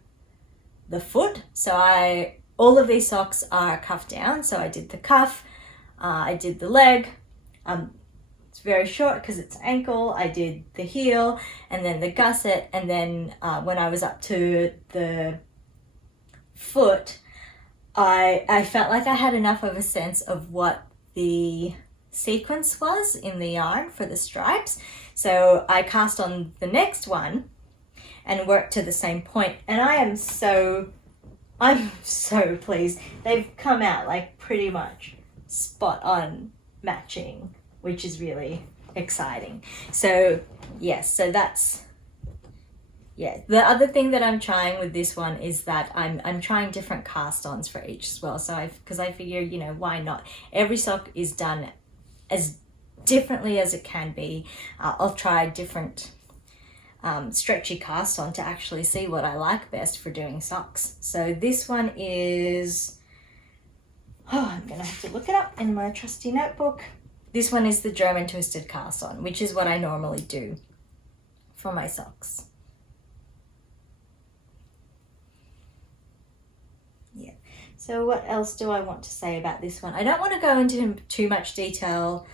the foot, so all of these socks are cuff down, so I did the cuff, I did the leg, it's very short because it's ankle, I did the heel, and then the gusset, and then when I was up to the foot, I felt like I had enough of a sense of what the sequence was in the yarn for the stripes, so I cast on the next one and worked to the same point, and I'm so pleased. They've come out like pretty much spot on matching, which is really exciting. So yes, so that's, yeah. The other thing that I'm trying with this one is that I'm trying different cast-ons for each as well. So because I figure, you know, why not? Every sock is done as differently as it can be. I'll try different stretchy cast on to actually see what I like best for doing socks. So this one is, I'm gonna have to look it up in my trusty notebook. This one is the German twisted cast on, which is what I normally do for my socks. Yeah. So what else do I want to say about this one? I don't want to go into too much detail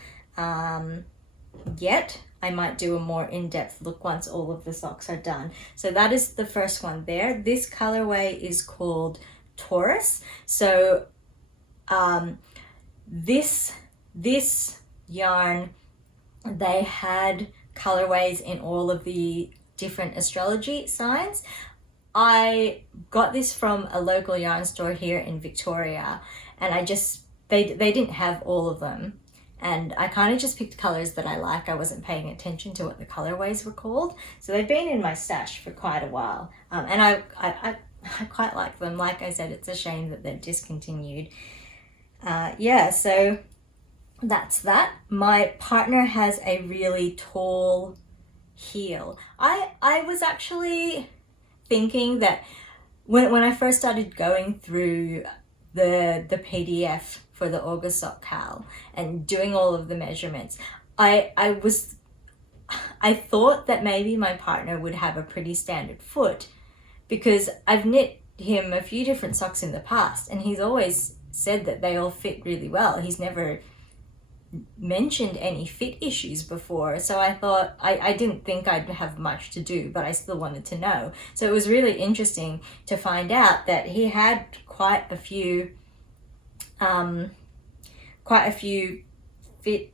yet. I might do a more in-depth look once all of the socks are done. So that is the first one there. This colorway is called Taurus. So this yarn, they had colorways in all of the different astrology signs. I got this from a local yarn store here in Victoria, and they didn't have all of them. And I kind of just picked colors that I like. I wasn't paying attention to what the colorways were called. So they've been in my stash for quite a while. And I quite like them. Like I said, it's a shame that they're discontinued. Yeah, so that's that. My partner has a really tall heel. I was actually thinking that when I first started going through the PDF for the August sock cal and doing all of the measurements, I thought that maybe my partner would have a pretty standard foot, because I've knit him a few different socks in the past and he's always said that they all fit really well. He's never mentioned any fit issues before, so I thought I didn't think I'd have much to do, but I still wanted to know. So it was really interesting to find out that he had quite a few fit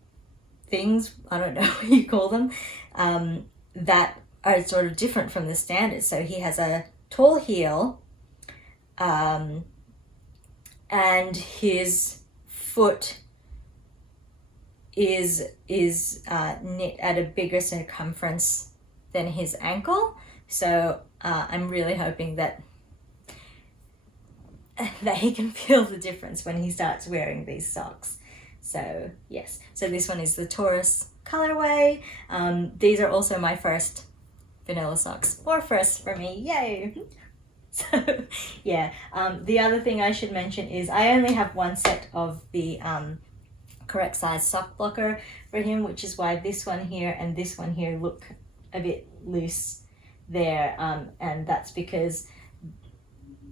things, I don't know what you call them, that are sort of different from the standard. So he has a tall heel, and his foot is knit at a bigger circumference than his ankle. So I'm really hoping that he can feel the difference when he starts wearing these socks. So yes, so this one is the Taurus colorway. These are also my first vanilla socks, or first for me, yay! So yeah, the other thing I should mention is I only have one set of the correct size sock blocker for him, which is why this one here and this one here look a bit loose there, and that's because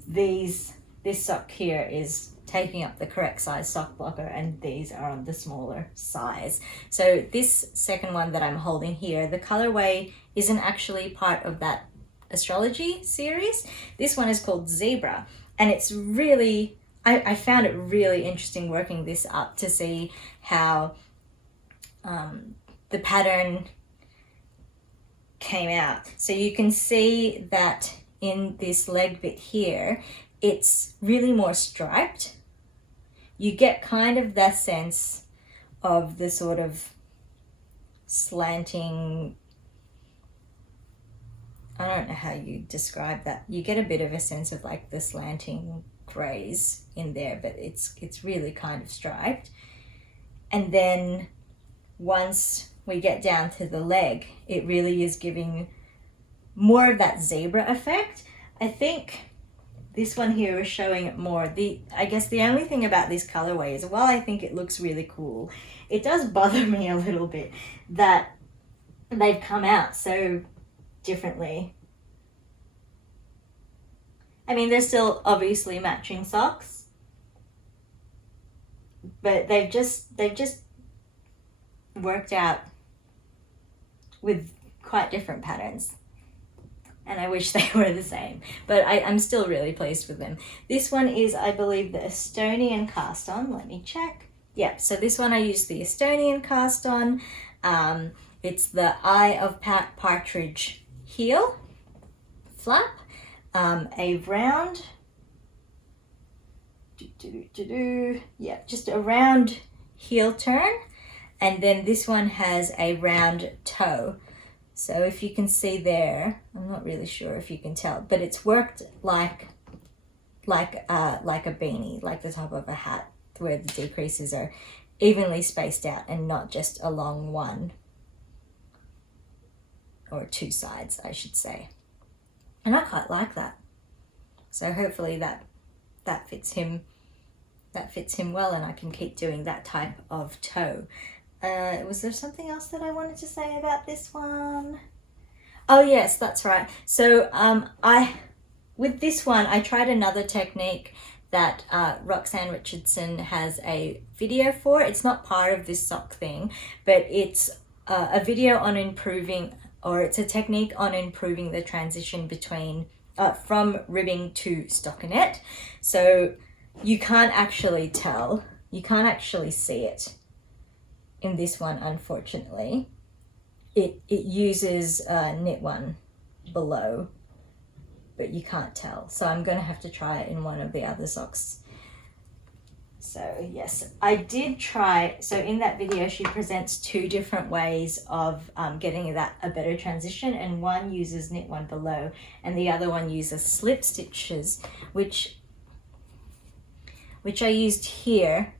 this sock here is taking up the correct size sock blocker, and these are on the smaller size. So this second one that I'm holding here, the colorway isn't actually part of that astrology series. This one is called Zebra, and it's really, I found it really interesting working this up to see how the pattern came out. So you can see that in this leg bit here, it's really more striped. You get kind of that sense of the sort of slanting, I don't know how you describe that. You get a bit of a sense of like the slanting grays in there, but it's really kind of striped. And then once we get down to the leg, it really is giving more of that zebra effect. I think this one here is showing it more. I guess the only thing about this colorway is, while I think it looks really cool, it does bother me a little bit that they've come out so differently. I mean, they're still obviously matching socks, but they've just worked out with quite different patterns, and I wish they were the same, but I'm still really pleased with them. This one is, I believe, the Estonian cast on. Let me check. Yeah, so this one I used the Estonian cast on. It's the Eye of Partridge heel flap, a round, yeah, just a round heel turn, and then this one has a round toe. So if you can see there, I'm not really sure if you can tell, but it's worked like a beanie, like the top of a hat, where the decreases are evenly spaced out and not just along one or two sides, I should say. And I quite like that. So hopefully that fits him well, and I can keep doing that type of toe. Was there something else that I wanted to say about this one? Oh yes, that's right. So with this one, I tried another technique that Roxanne Richardson has a video for. It's not part of this sock thing, but it's a video on improving, or it's a technique on improving the transition between from ribbing to stockinette. So you can't actually tell, you can't actually see it in this one, unfortunately. It uses knit one below, but you can't tell. So I'm going to have to try it in one of the other socks. So yes, I did try. So in that video, she presents two different ways of getting that a better transition, and one uses knit one below, and the other one uses slip stitches, which I used here,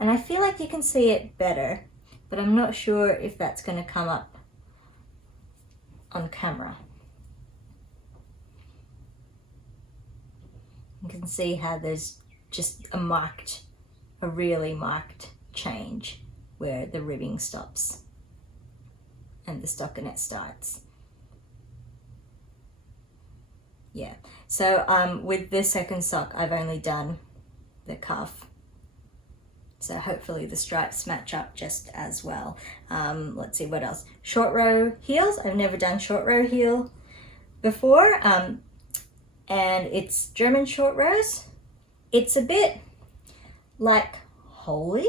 and I feel like you can see it better, but I'm not sure if that's going to come up on camera. You can see how there's just a really marked change where the ribbing stops and the stockinette starts. Yeah, so with the second sock, I've only done the cuff, so hopefully the stripes match up just as well. Let's see what else. Short row heels. I've never done short row heel before, and it's German short rows. It's a bit like holey,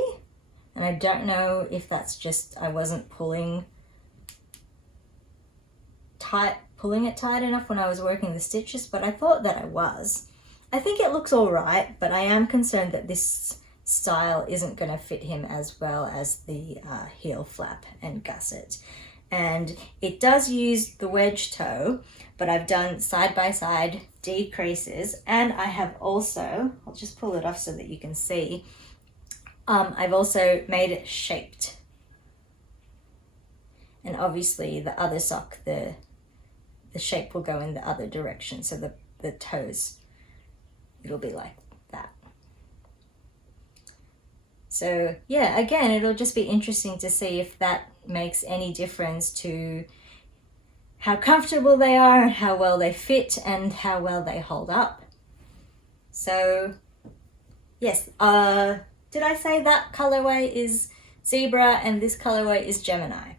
and I don't know if that's just I wasn't pulling it tight enough when I was working the stitches, but I thought that I was. I think it looks all right, but I am concerned that this style isn't going to fit him as well as the heel flap and gusset. And it does use the wedge toe, but I've done side-by-side decreases, and I have also, I'll just pull it off so that you can see, I've also made it shaped. And obviously the other sock, the shape will go in the other direction, so the toes, it'll be like that. So yeah, again, it'll just be interesting to see if that makes any difference to how comfortable they are, how well they fit, and how well they hold up. So Yes, did I say that colorway is Zebra and this colorway is Gemini?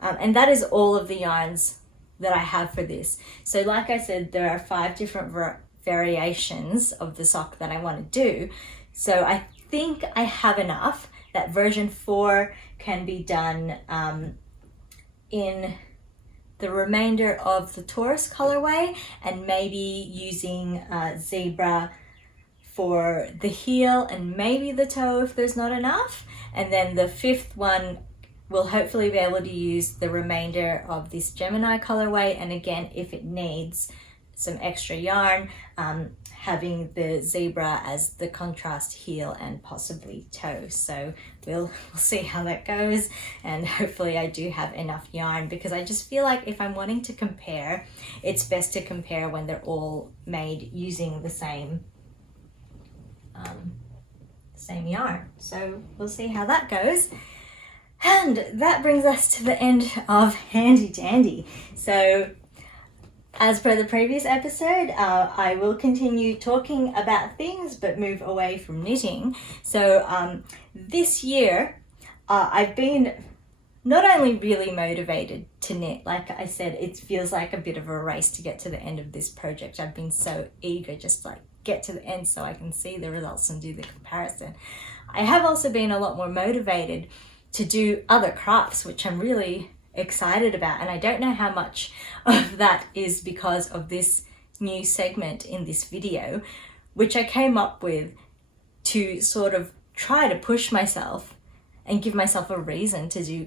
And that is all of the yarns that I have for this. So like I said, there are 5 different variations of the sock that I want to do. So I think I have enough that version 4 can be done in the remainder of the Taurus colorway, and maybe using Zebra for the heel and maybe the toe if there's not enough. And then the 5th one we'll hopefully be able to use the remainder of this Gemini colorway, and again, if it needs some extra yarn, having the Zebra as the contrast heel and possibly toe. So we'll see how that goes, and hopefully I do have enough yarn, because I just feel like if I'm wanting to compare, it's best to compare when they're all made using the same yarn. So we'll see how that goes. And that brings us to the end of Handy Dandy. So as per the previous episode, I will continue talking about things but move away from knitting. So this year I've been not only really motivated to knit, like I said, it feels like a bit of a race to get to the end of this project. I've been so eager just like get to the end so I can see the results and do the comparison. I have also been a lot more motivated to do other crafts, which I'm really excited about, and I don't know how much of that is because of this new segment in this video, which I came up with to sort of try to push myself and give myself a reason to do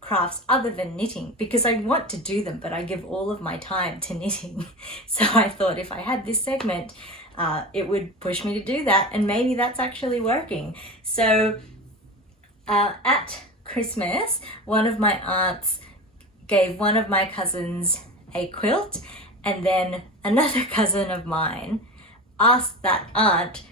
crafts other than knitting, because I want to do them, but I give all of my time to knitting. So I thought if I had this segment, it would push me to do that, and maybe that's actually working. So at Christmas, one of my aunts gave one of my cousins a quilt, and then another cousin of mine asked that aunt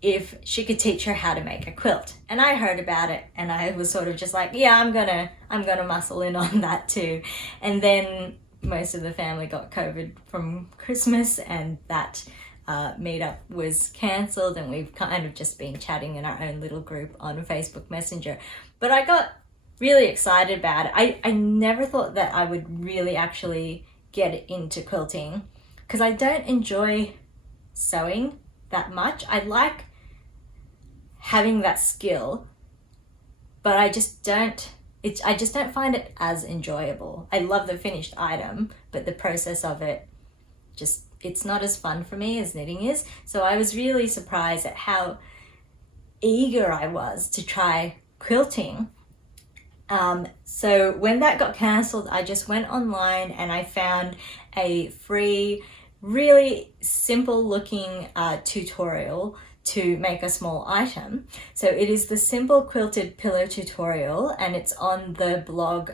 if she could teach her how to make a quilt. And I heard about it, and I was sort of just like, yeah, I'm gonna muscle in on that too. And then most of the family got COVID from Christmas, and that meetup was cancelled, and we've kind of just been chatting in our own little group on Facebook Messenger. But I got really excited about it. I never thought that I would really actually get into quilting, because I don't enjoy sewing that much. I like having that skill, but I just don't find it as enjoyable. I love the finished item, but the process of it, just, it's not as fun for me as knitting is. So I was really surprised at how eager I was to try quilting. So when that got cancelled, I just went online and I found a free, really simple looking tutorial to make a small item. So it is the Simple Quilted Pillow Tutorial, and it's on the blog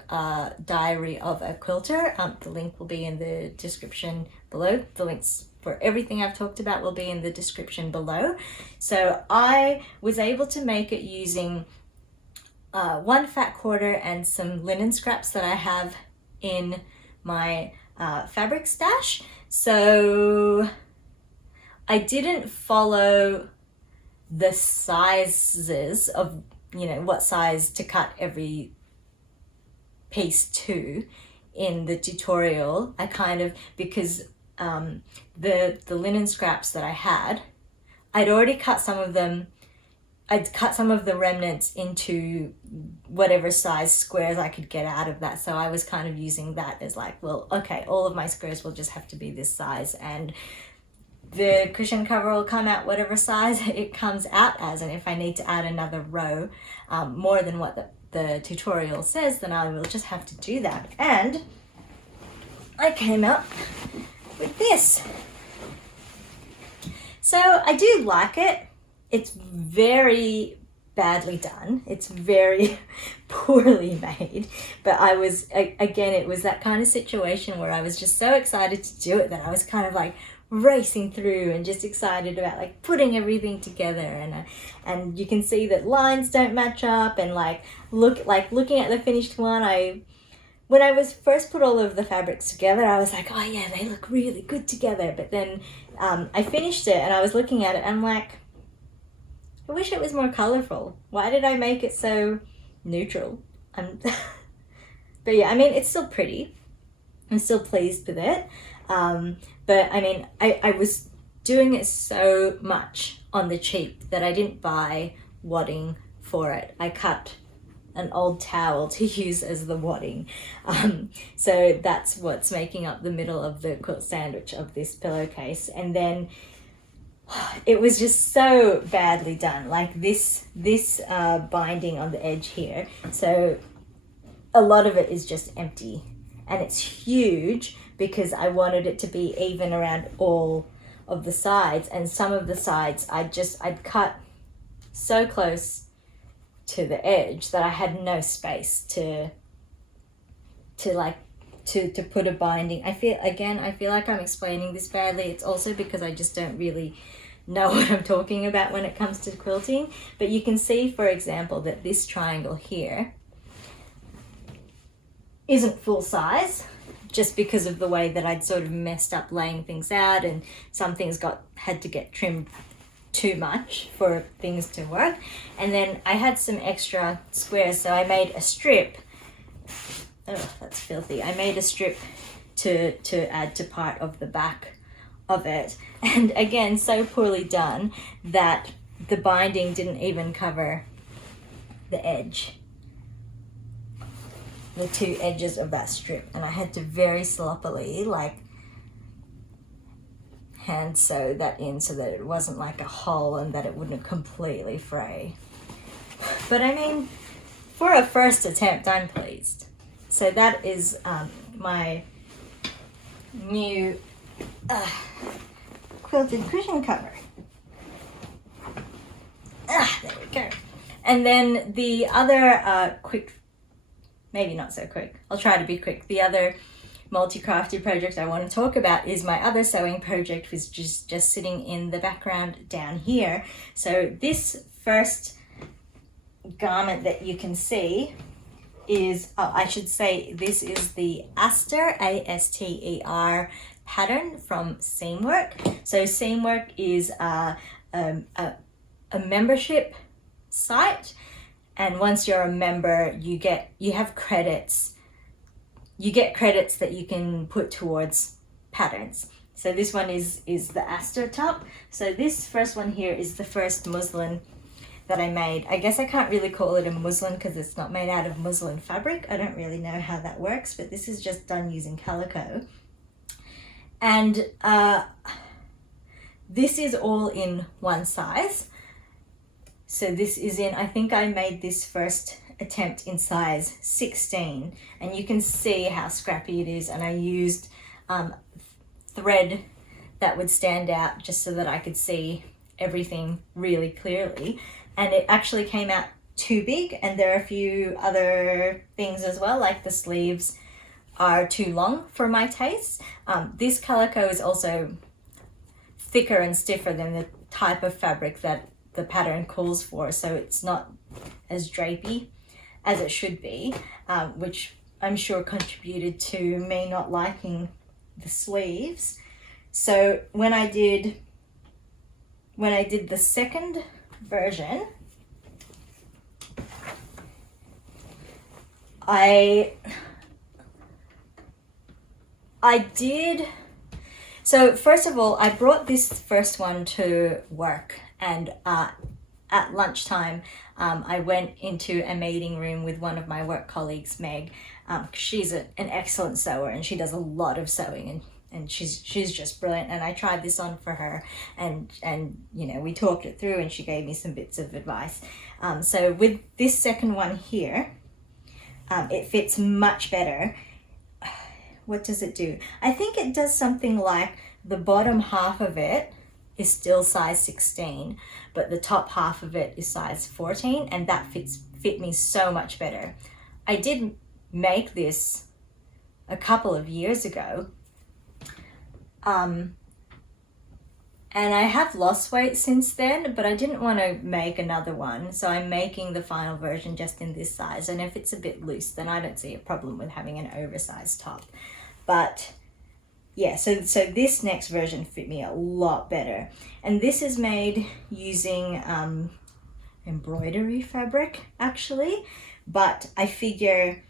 Diary of a Quilter. The link will be in the description below. The links for everything I've talked about will be in the description below. So I was able to make it using 1 fat quarter and some linen scraps that I have in my fabric stash. So I didn't follow the sizes of, you know, what size to cut every piece to in the tutorial. I kind of, because the linen scraps that I had, I'd already cut some of them. I'd cut some of the remnants into whatever size squares I could get out of that. So I was kind of using that as like, well, okay, all of my squares will just have to be this size, and the cushion cover will come out whatever size it comes out as. And if I need to add another row more than what the tutorial says, then I will just have to do that. And I came up with this. So I do like it. It's very badly done. It's very poorly made. But I was, again, it was that kind of situation where I was just so excited to do it that I was kind of like racing through and just excited about like putting everything together. And you can see that lines don't match up, and looking at the finished one, when I was first put all of the fabrics together, I was like, oh yeah, they look really good together. But then I finished it and I was looking at it and I'm like, I wish it was more colorful. Why did I make it so neutral? But yeah, I mean, it's still pretty. I'm still pleased with it. But I mean, I was doing it so much on the cheap that I didn't buy wadding for it. I cut an old towel to use as the wadding. So that's what's making up the middle of the quilt sandwich of this pillowcase. And then it was just so badly done, like this binding on the edge here. So a lot of it is just empty, and it's huge because I wanted it to be even around all of the sides, and some of the sides I'd cut so close to the edge that I had no space to put a binding. I feel like I'm explaining this badly. It's also because I just don't really know what I'm talking about when it comes to quilting. But you can see, for example, that this triangle here isn't full size, just because of the way that I'd sort of messed up laying things out, and some things had to get trimmed too much for things to work. And then I had some extra squares, so I made a strip. Oh, that's filthy. I made a strip to add to part of the back of it, and again, so poorly done that the binding didn't even cover the edge, the two edges of that strip, and I had to very sloppily hand sew that in so that it wasn't like a hole and that it wouldn't completely fray. But I mean, for a first attempt, I'm pleased. So that is my new quilted cushion cover. There we go. And then the other quick, maybe not so quick, I'll try to be quick. The other Multicrafty project I want to talk about is my other sewing project, which is just sitting in the background down here. So this first garment that you can see is, I should say, this is the Aster, A-S-T-E-R pattern from Seamwork. So Seamwork is a membership site, and once you're a member, you have credits. You get credits that you can put towards patterns. So this one is the Aster top. So this first one here is the first muslin that I made. I guess I can't really call it a muslin because it's not made out of muslin fabric. I don't really know how that works, but this is just done using calico. And this is all in one size. So this is in, I think I made this first attempt in size 16, and you can see how scrappy it is, and I used thread that would stand out just so that I could see everything really clearly, and it actually came out too big, and there are a few other things as well, like the sleeves are too long for my taste. This calico is also thicker and stiffer than the type of fabric that the pattern calls for, so it's not as drapey as it should be, which I'm sure contributed to me not liking the sleeves. So when I did the second version, so first of all, I brought this first one to work, and at lunchtime, I went into a meeting room with one of my work colleagues, Meg. She's an excellent sewer, and she does a lot of sewing, and she's just brilliant. And I tried this on for her, and you know, we talked it through, and she gave me some bits of advice. So with this second one here, it fits much better. What does it do? I think it does something like the bottom half of it is still size 16, but the top half of it is size 14, and that fit me so much better. I did make this a couple of years ago, and I have lost weight since then, but I didn't want to make another one, so I'm making the final version just in this size, and if it's a bit loose, then I don't see a problem with having an oversized top. But yeah, so this next version fit me a lot better, and this is made using embroidery fabric actually, but I figure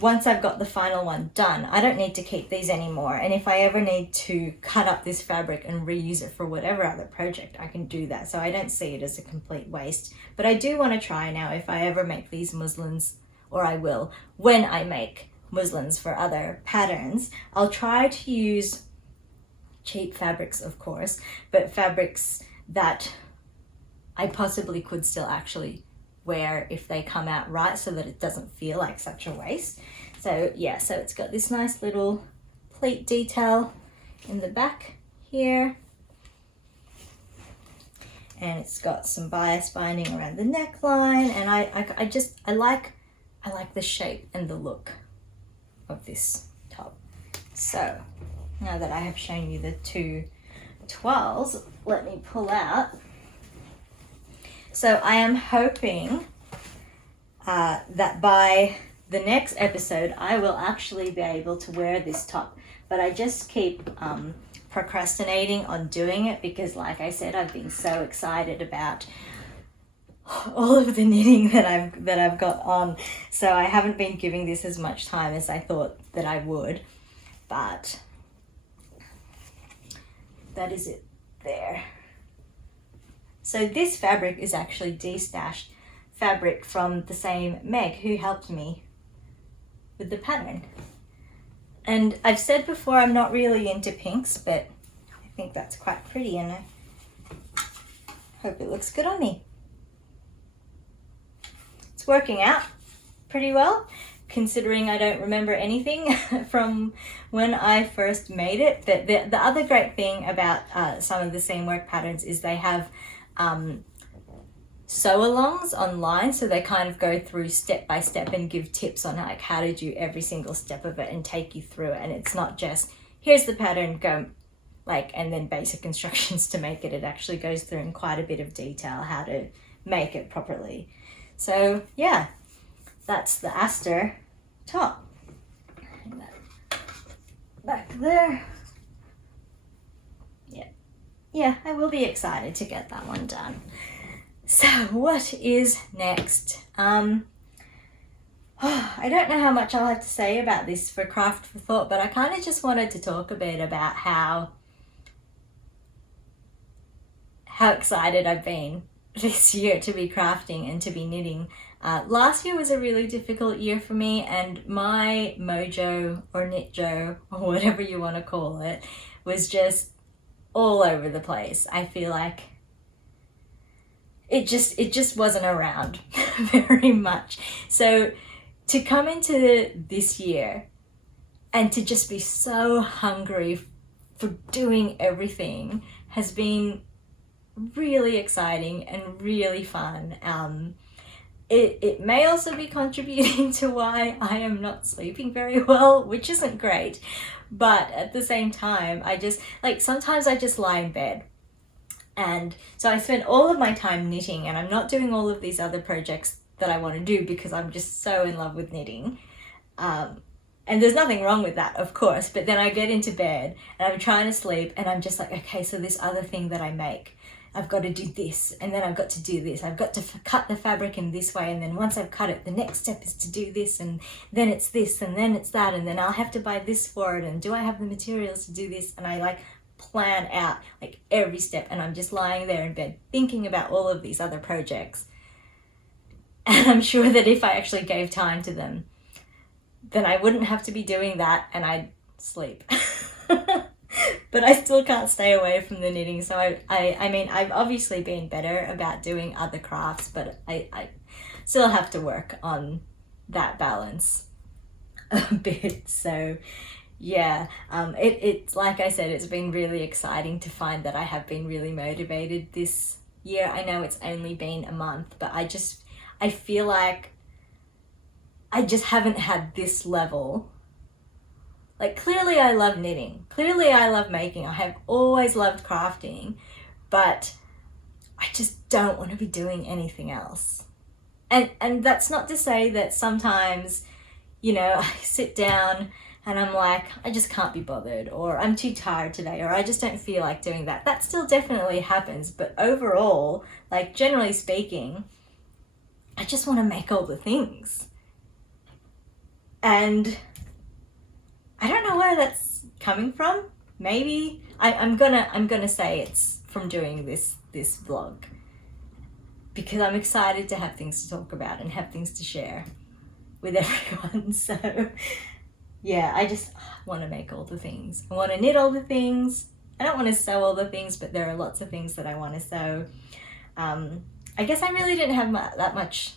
once I've got the final one done, I don't need to keep these anymore. And if I ever need to cut up this fabric and reuse it for whatever other project, I can do that. So I don't see it as a complete waste. But I do want to try now, if I ever make these muslins, or I will, when I make muslins for other patterns, I'll try to use cheap fabrics, of course, but fabrics that I possibly could still actually wear if they come out right, so that it doesn't feel like such a waste. So yeah, so it's got this nice little pleat detail in the back here, and it's got some bias binding around the neckline, and I like the shape and the look of this top. So now that I have shown you the two toiles, let me pull out. So I am hoping that by the next episode I will actually be able to wear this top, but I just keep procrastinating on doing it because, like I said, I've been so excited about all of the knitting that I've got on, so I haven't been giving this as much time as I thought that I would. But that is it there. So this fabric is actually destashed fabric from the same Meg who helped me with the pattern. And I've said before I'm not really into pinks, but I think that's quite pretty and I hope it looks good on me. It's working out pretty well, considering I don't remember anything from when I first made it. The other great thing about some of the seam work patterns is they have sew-alongs online, so they kind of go through step by step and give tips on like how to do every single step of it and take you through it. And it's not just here's the pattern, go, like, and then basic instructions to make it. It actually goes through in quite a bit of detail how to make it properly. So yeah, that's the Aster top. Hang that back there. Yeah, I will be excited to get that one done. So what is next? I don't know how much I'll have to say about this for Craft for Thought, but I kind of just wanted to talk a bit about how excited I've been this year to be crafting and to be knitting. Last year was a really difficult year for me, and my mojo or knitjo or whatever you want to call it was just all over the place. I feel like it just wasn't around very much. So to come into this year and to just be so hungry for doing everything has been really exciting and really fun. It may also be contributing to why I am not sleeping very well, which isn't great. But at the same time, I just, like, sometimes I just lie in bed. And so I spend all of my time knitting, and I'm not doing all of these other projects that I want to do because I'm just so in love with knitting. And there's nothing wrong with that, of course. But then I get into bed and I'm trying to sleep and I'm just like, okay, so this other thing that I make, I've got to do this, and then I've got to do this. I've got to cut the fabric in this way, and then once I've cut it, the next step is to do this, and then it's this, and then it's that, and then I'll have to buy this for it, and do I have the materials to do this? And I like plan out like every step, and I'm just lying there in bed thinking about all of these other projects. And I'm sure that if I actually gave time to them, then I wouldn't have to be doing that and I'd sleep. But I still can't stay away from the knitting. So I mean, I've obviously been better about doing other crafts, but I still have to work on that balance a bit. So yeah, it's like I said, it's been really exciting to find that I have been really motivated this year. I know it's only been a month, but I feel like I just haven't had this level. Like, clearly I love knitting. Clearly I love making. I have always loved crafting, but I just don't want to be doing anything else. And that's not to say that sometimes, you know, I sit down and I'm like, I just can't be bothered, or I'm too tired today, or I just don't feel like doing that. That still definitely happens, but overall, like generally speaking, I just want to make all the things. And I don't know where that's coming from. Maybe I'm gonna say it's from doing this vlog, because I'm excited to have things to talk about and have things to share with everyone. So yeah, I just want to make all the things. I want to knit all the things. I don't want to sew all the things, but there are lots of things that I want to sew. I guess I really didn't have that much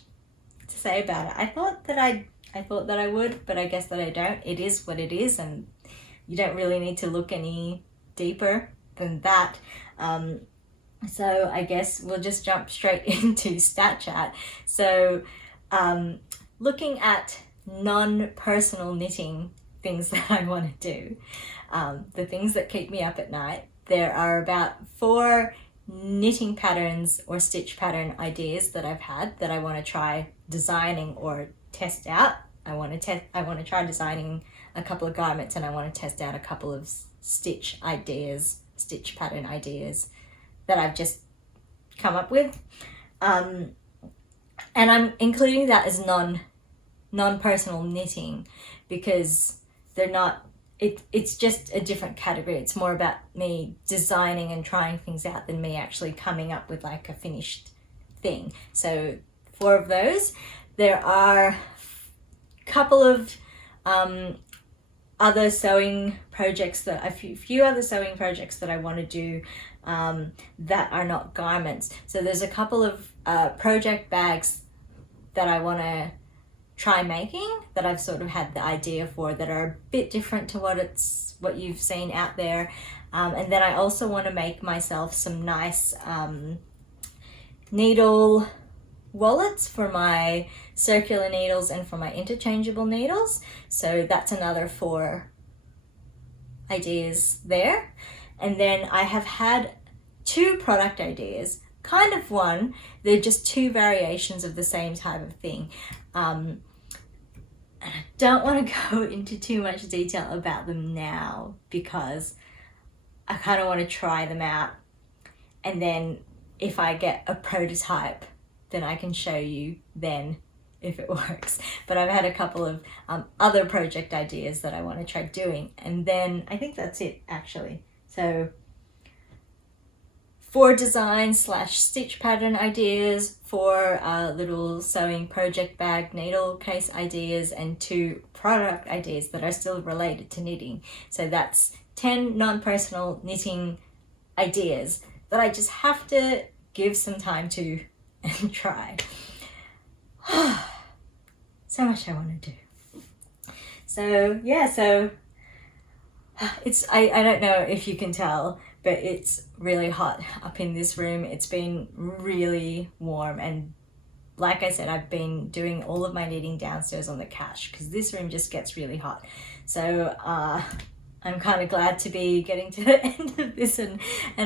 to say about it. I thought that I would, but I guess that I don't. It is what it is, and you don't really need to look any deeper than that. So I guess we'll just jump straight into stat chat. So looking at non-personal knitting things that I want to do, the things that keep me up at night, there are about 4 knitting patterns or stitch pattern ideas that I've had that I want to try designing or test out. I want to try designing a couple of garments, and I want to test out a couple of stitch pattern ideas that I've just come up with. And I'm including that as non-personal knitting, because they're not, it's just a different category. It's more about me designing and trying things out than me actually coming up with like a finished thing. So 4 of those. There are a couple of other sewing projects, a few other sewing projects that I want to do that are not garments. So there's a couple of project bags that I want to try making, that I've sort of had the idea for, that are a bit different to what you've seen out there. And then I also want to make myself some nice needle wallets for my circular needles and for my interchangeable needles. So that's another 4 ideas there. And then I have had 2 product ideas, kind of one, they're just 2 variations of the same type of thing. And I don't want to go into too much detail about them now, because I kind of want to try them out, and then if I get a prototype, then I can show you then if it works. But I've had a couple of other project ideas that I want to try doing, and then I think that's it actually. So 4 design / stitch pattern ideas, 4 little sewing project bag needle case ideas, and 2 product ideas that are still related to knitting. So that's 10 non-personal knitting ideas that I just have to give some time to and try. So much I want to do. So yeah, so it's, I don't know if you can tell, but it's really hot up in this room. It's been really warm, and like I said, I've been doing all of my knitting downstairs on the couch because this room just gets really hot. So I'm kind of glad to be getting to the end of this and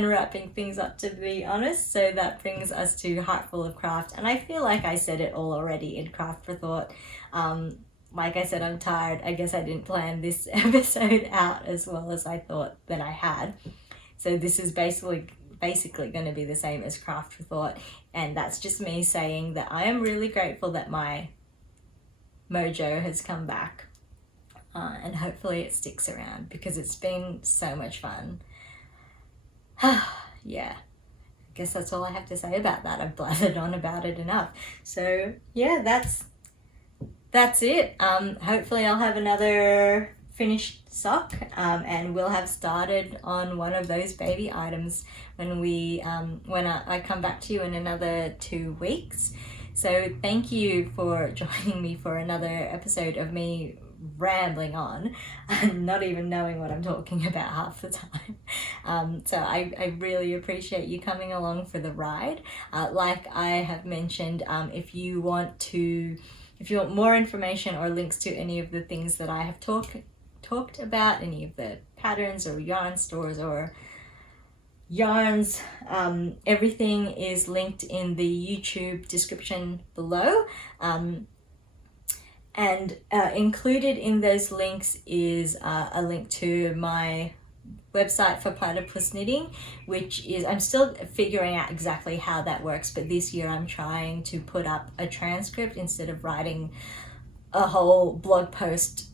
wrapping things up, to be honest. So that brings us to Heartful of Craft, and I feel like I said it all already in Craft for Thought. Like I said, I'm tired. I guess I didn't plan this episode out as well as I thought that I had. So this is basically going to be the same as Craft for Thought, and that's just me saying that I am really grateful that my mojo has come back, and hopefully it sticks around, because it's been so much fun. Yeah, I guess that's all I have to say about that. I've blathered on about it enough. So yeah, that's it. Hopefully I'll have another finished sock, and we'll have started on one of those baby items when I come back to you in another 2 weeks. So thank you for joining me for another episode of me rambling on and not even knowing what I'm talking about half the time. So I really appreciate you coming along for the ride. Like I have mentioned, if you want more information or links to any of the things that I have talked about, any of the patterns or yarn stores or yarns, everything is linked in the YouTube description below. And included in those links is a link to my website for platypus knitting, which is, I'm still figuring out exactly how that works, but this year I'm trying to put up a transcript instead of writing a whole blog post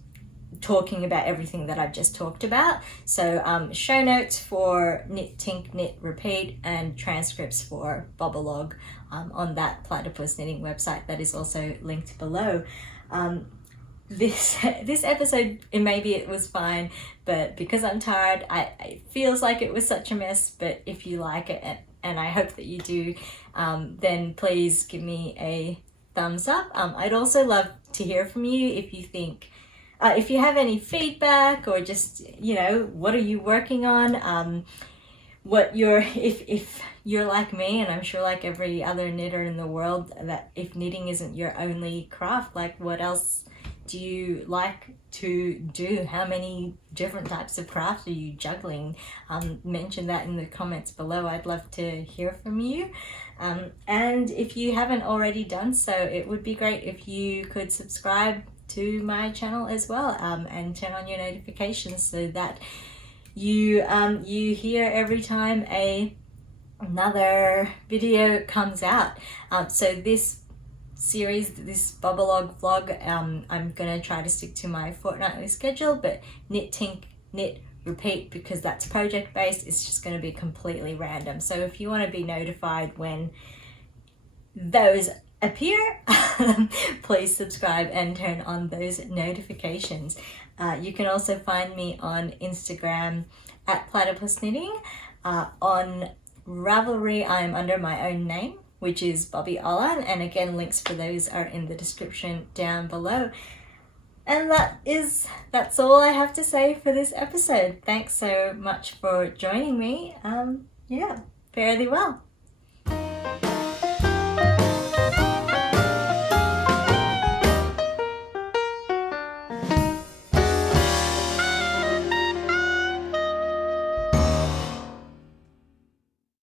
talking about everything that I've just talked about. So show notes for Knit, Tink, Knit, Repeat, and transcripts for Bobolog on that platypus knitting website that is also linked below. This episode, maybe it was fine, but because I'm tired, it feels like it was such a mess. But if you like it, and I hope that you do, then please give me a thumbs up. I'd also love to hear from you if you think, if you have any feedback, or just, you know, what are you working on? If you're like me, and I'm sure like every other knitter in the world, that if knitting isn't your only craft, like what else do you like to do? How many different types of craft are you juggling? Mention that in the comments below. I'd love to hear from you. And if you haven't already done so, it would be great if you could subscribe to my channel as well, and turn on your notifications so that you hear every time another video comes out. So this series, this Bobolog vlog, I'm gonna try to stick to my fortnightly schedule, but Knit, Tink, Knit, Repeat, because that's project based, it's just going to be completely random. So if you want to be notified when those appear, please subscribe and turn on those notifications. You can also find me on Instagram at platypus knitting. On Ravelry, I'm under my own name, which is Bobby Olan, and again, links for those are in the description down below. And that's all I have to say for this episode. Thanks so much for joining me. Yeah, fare thee well.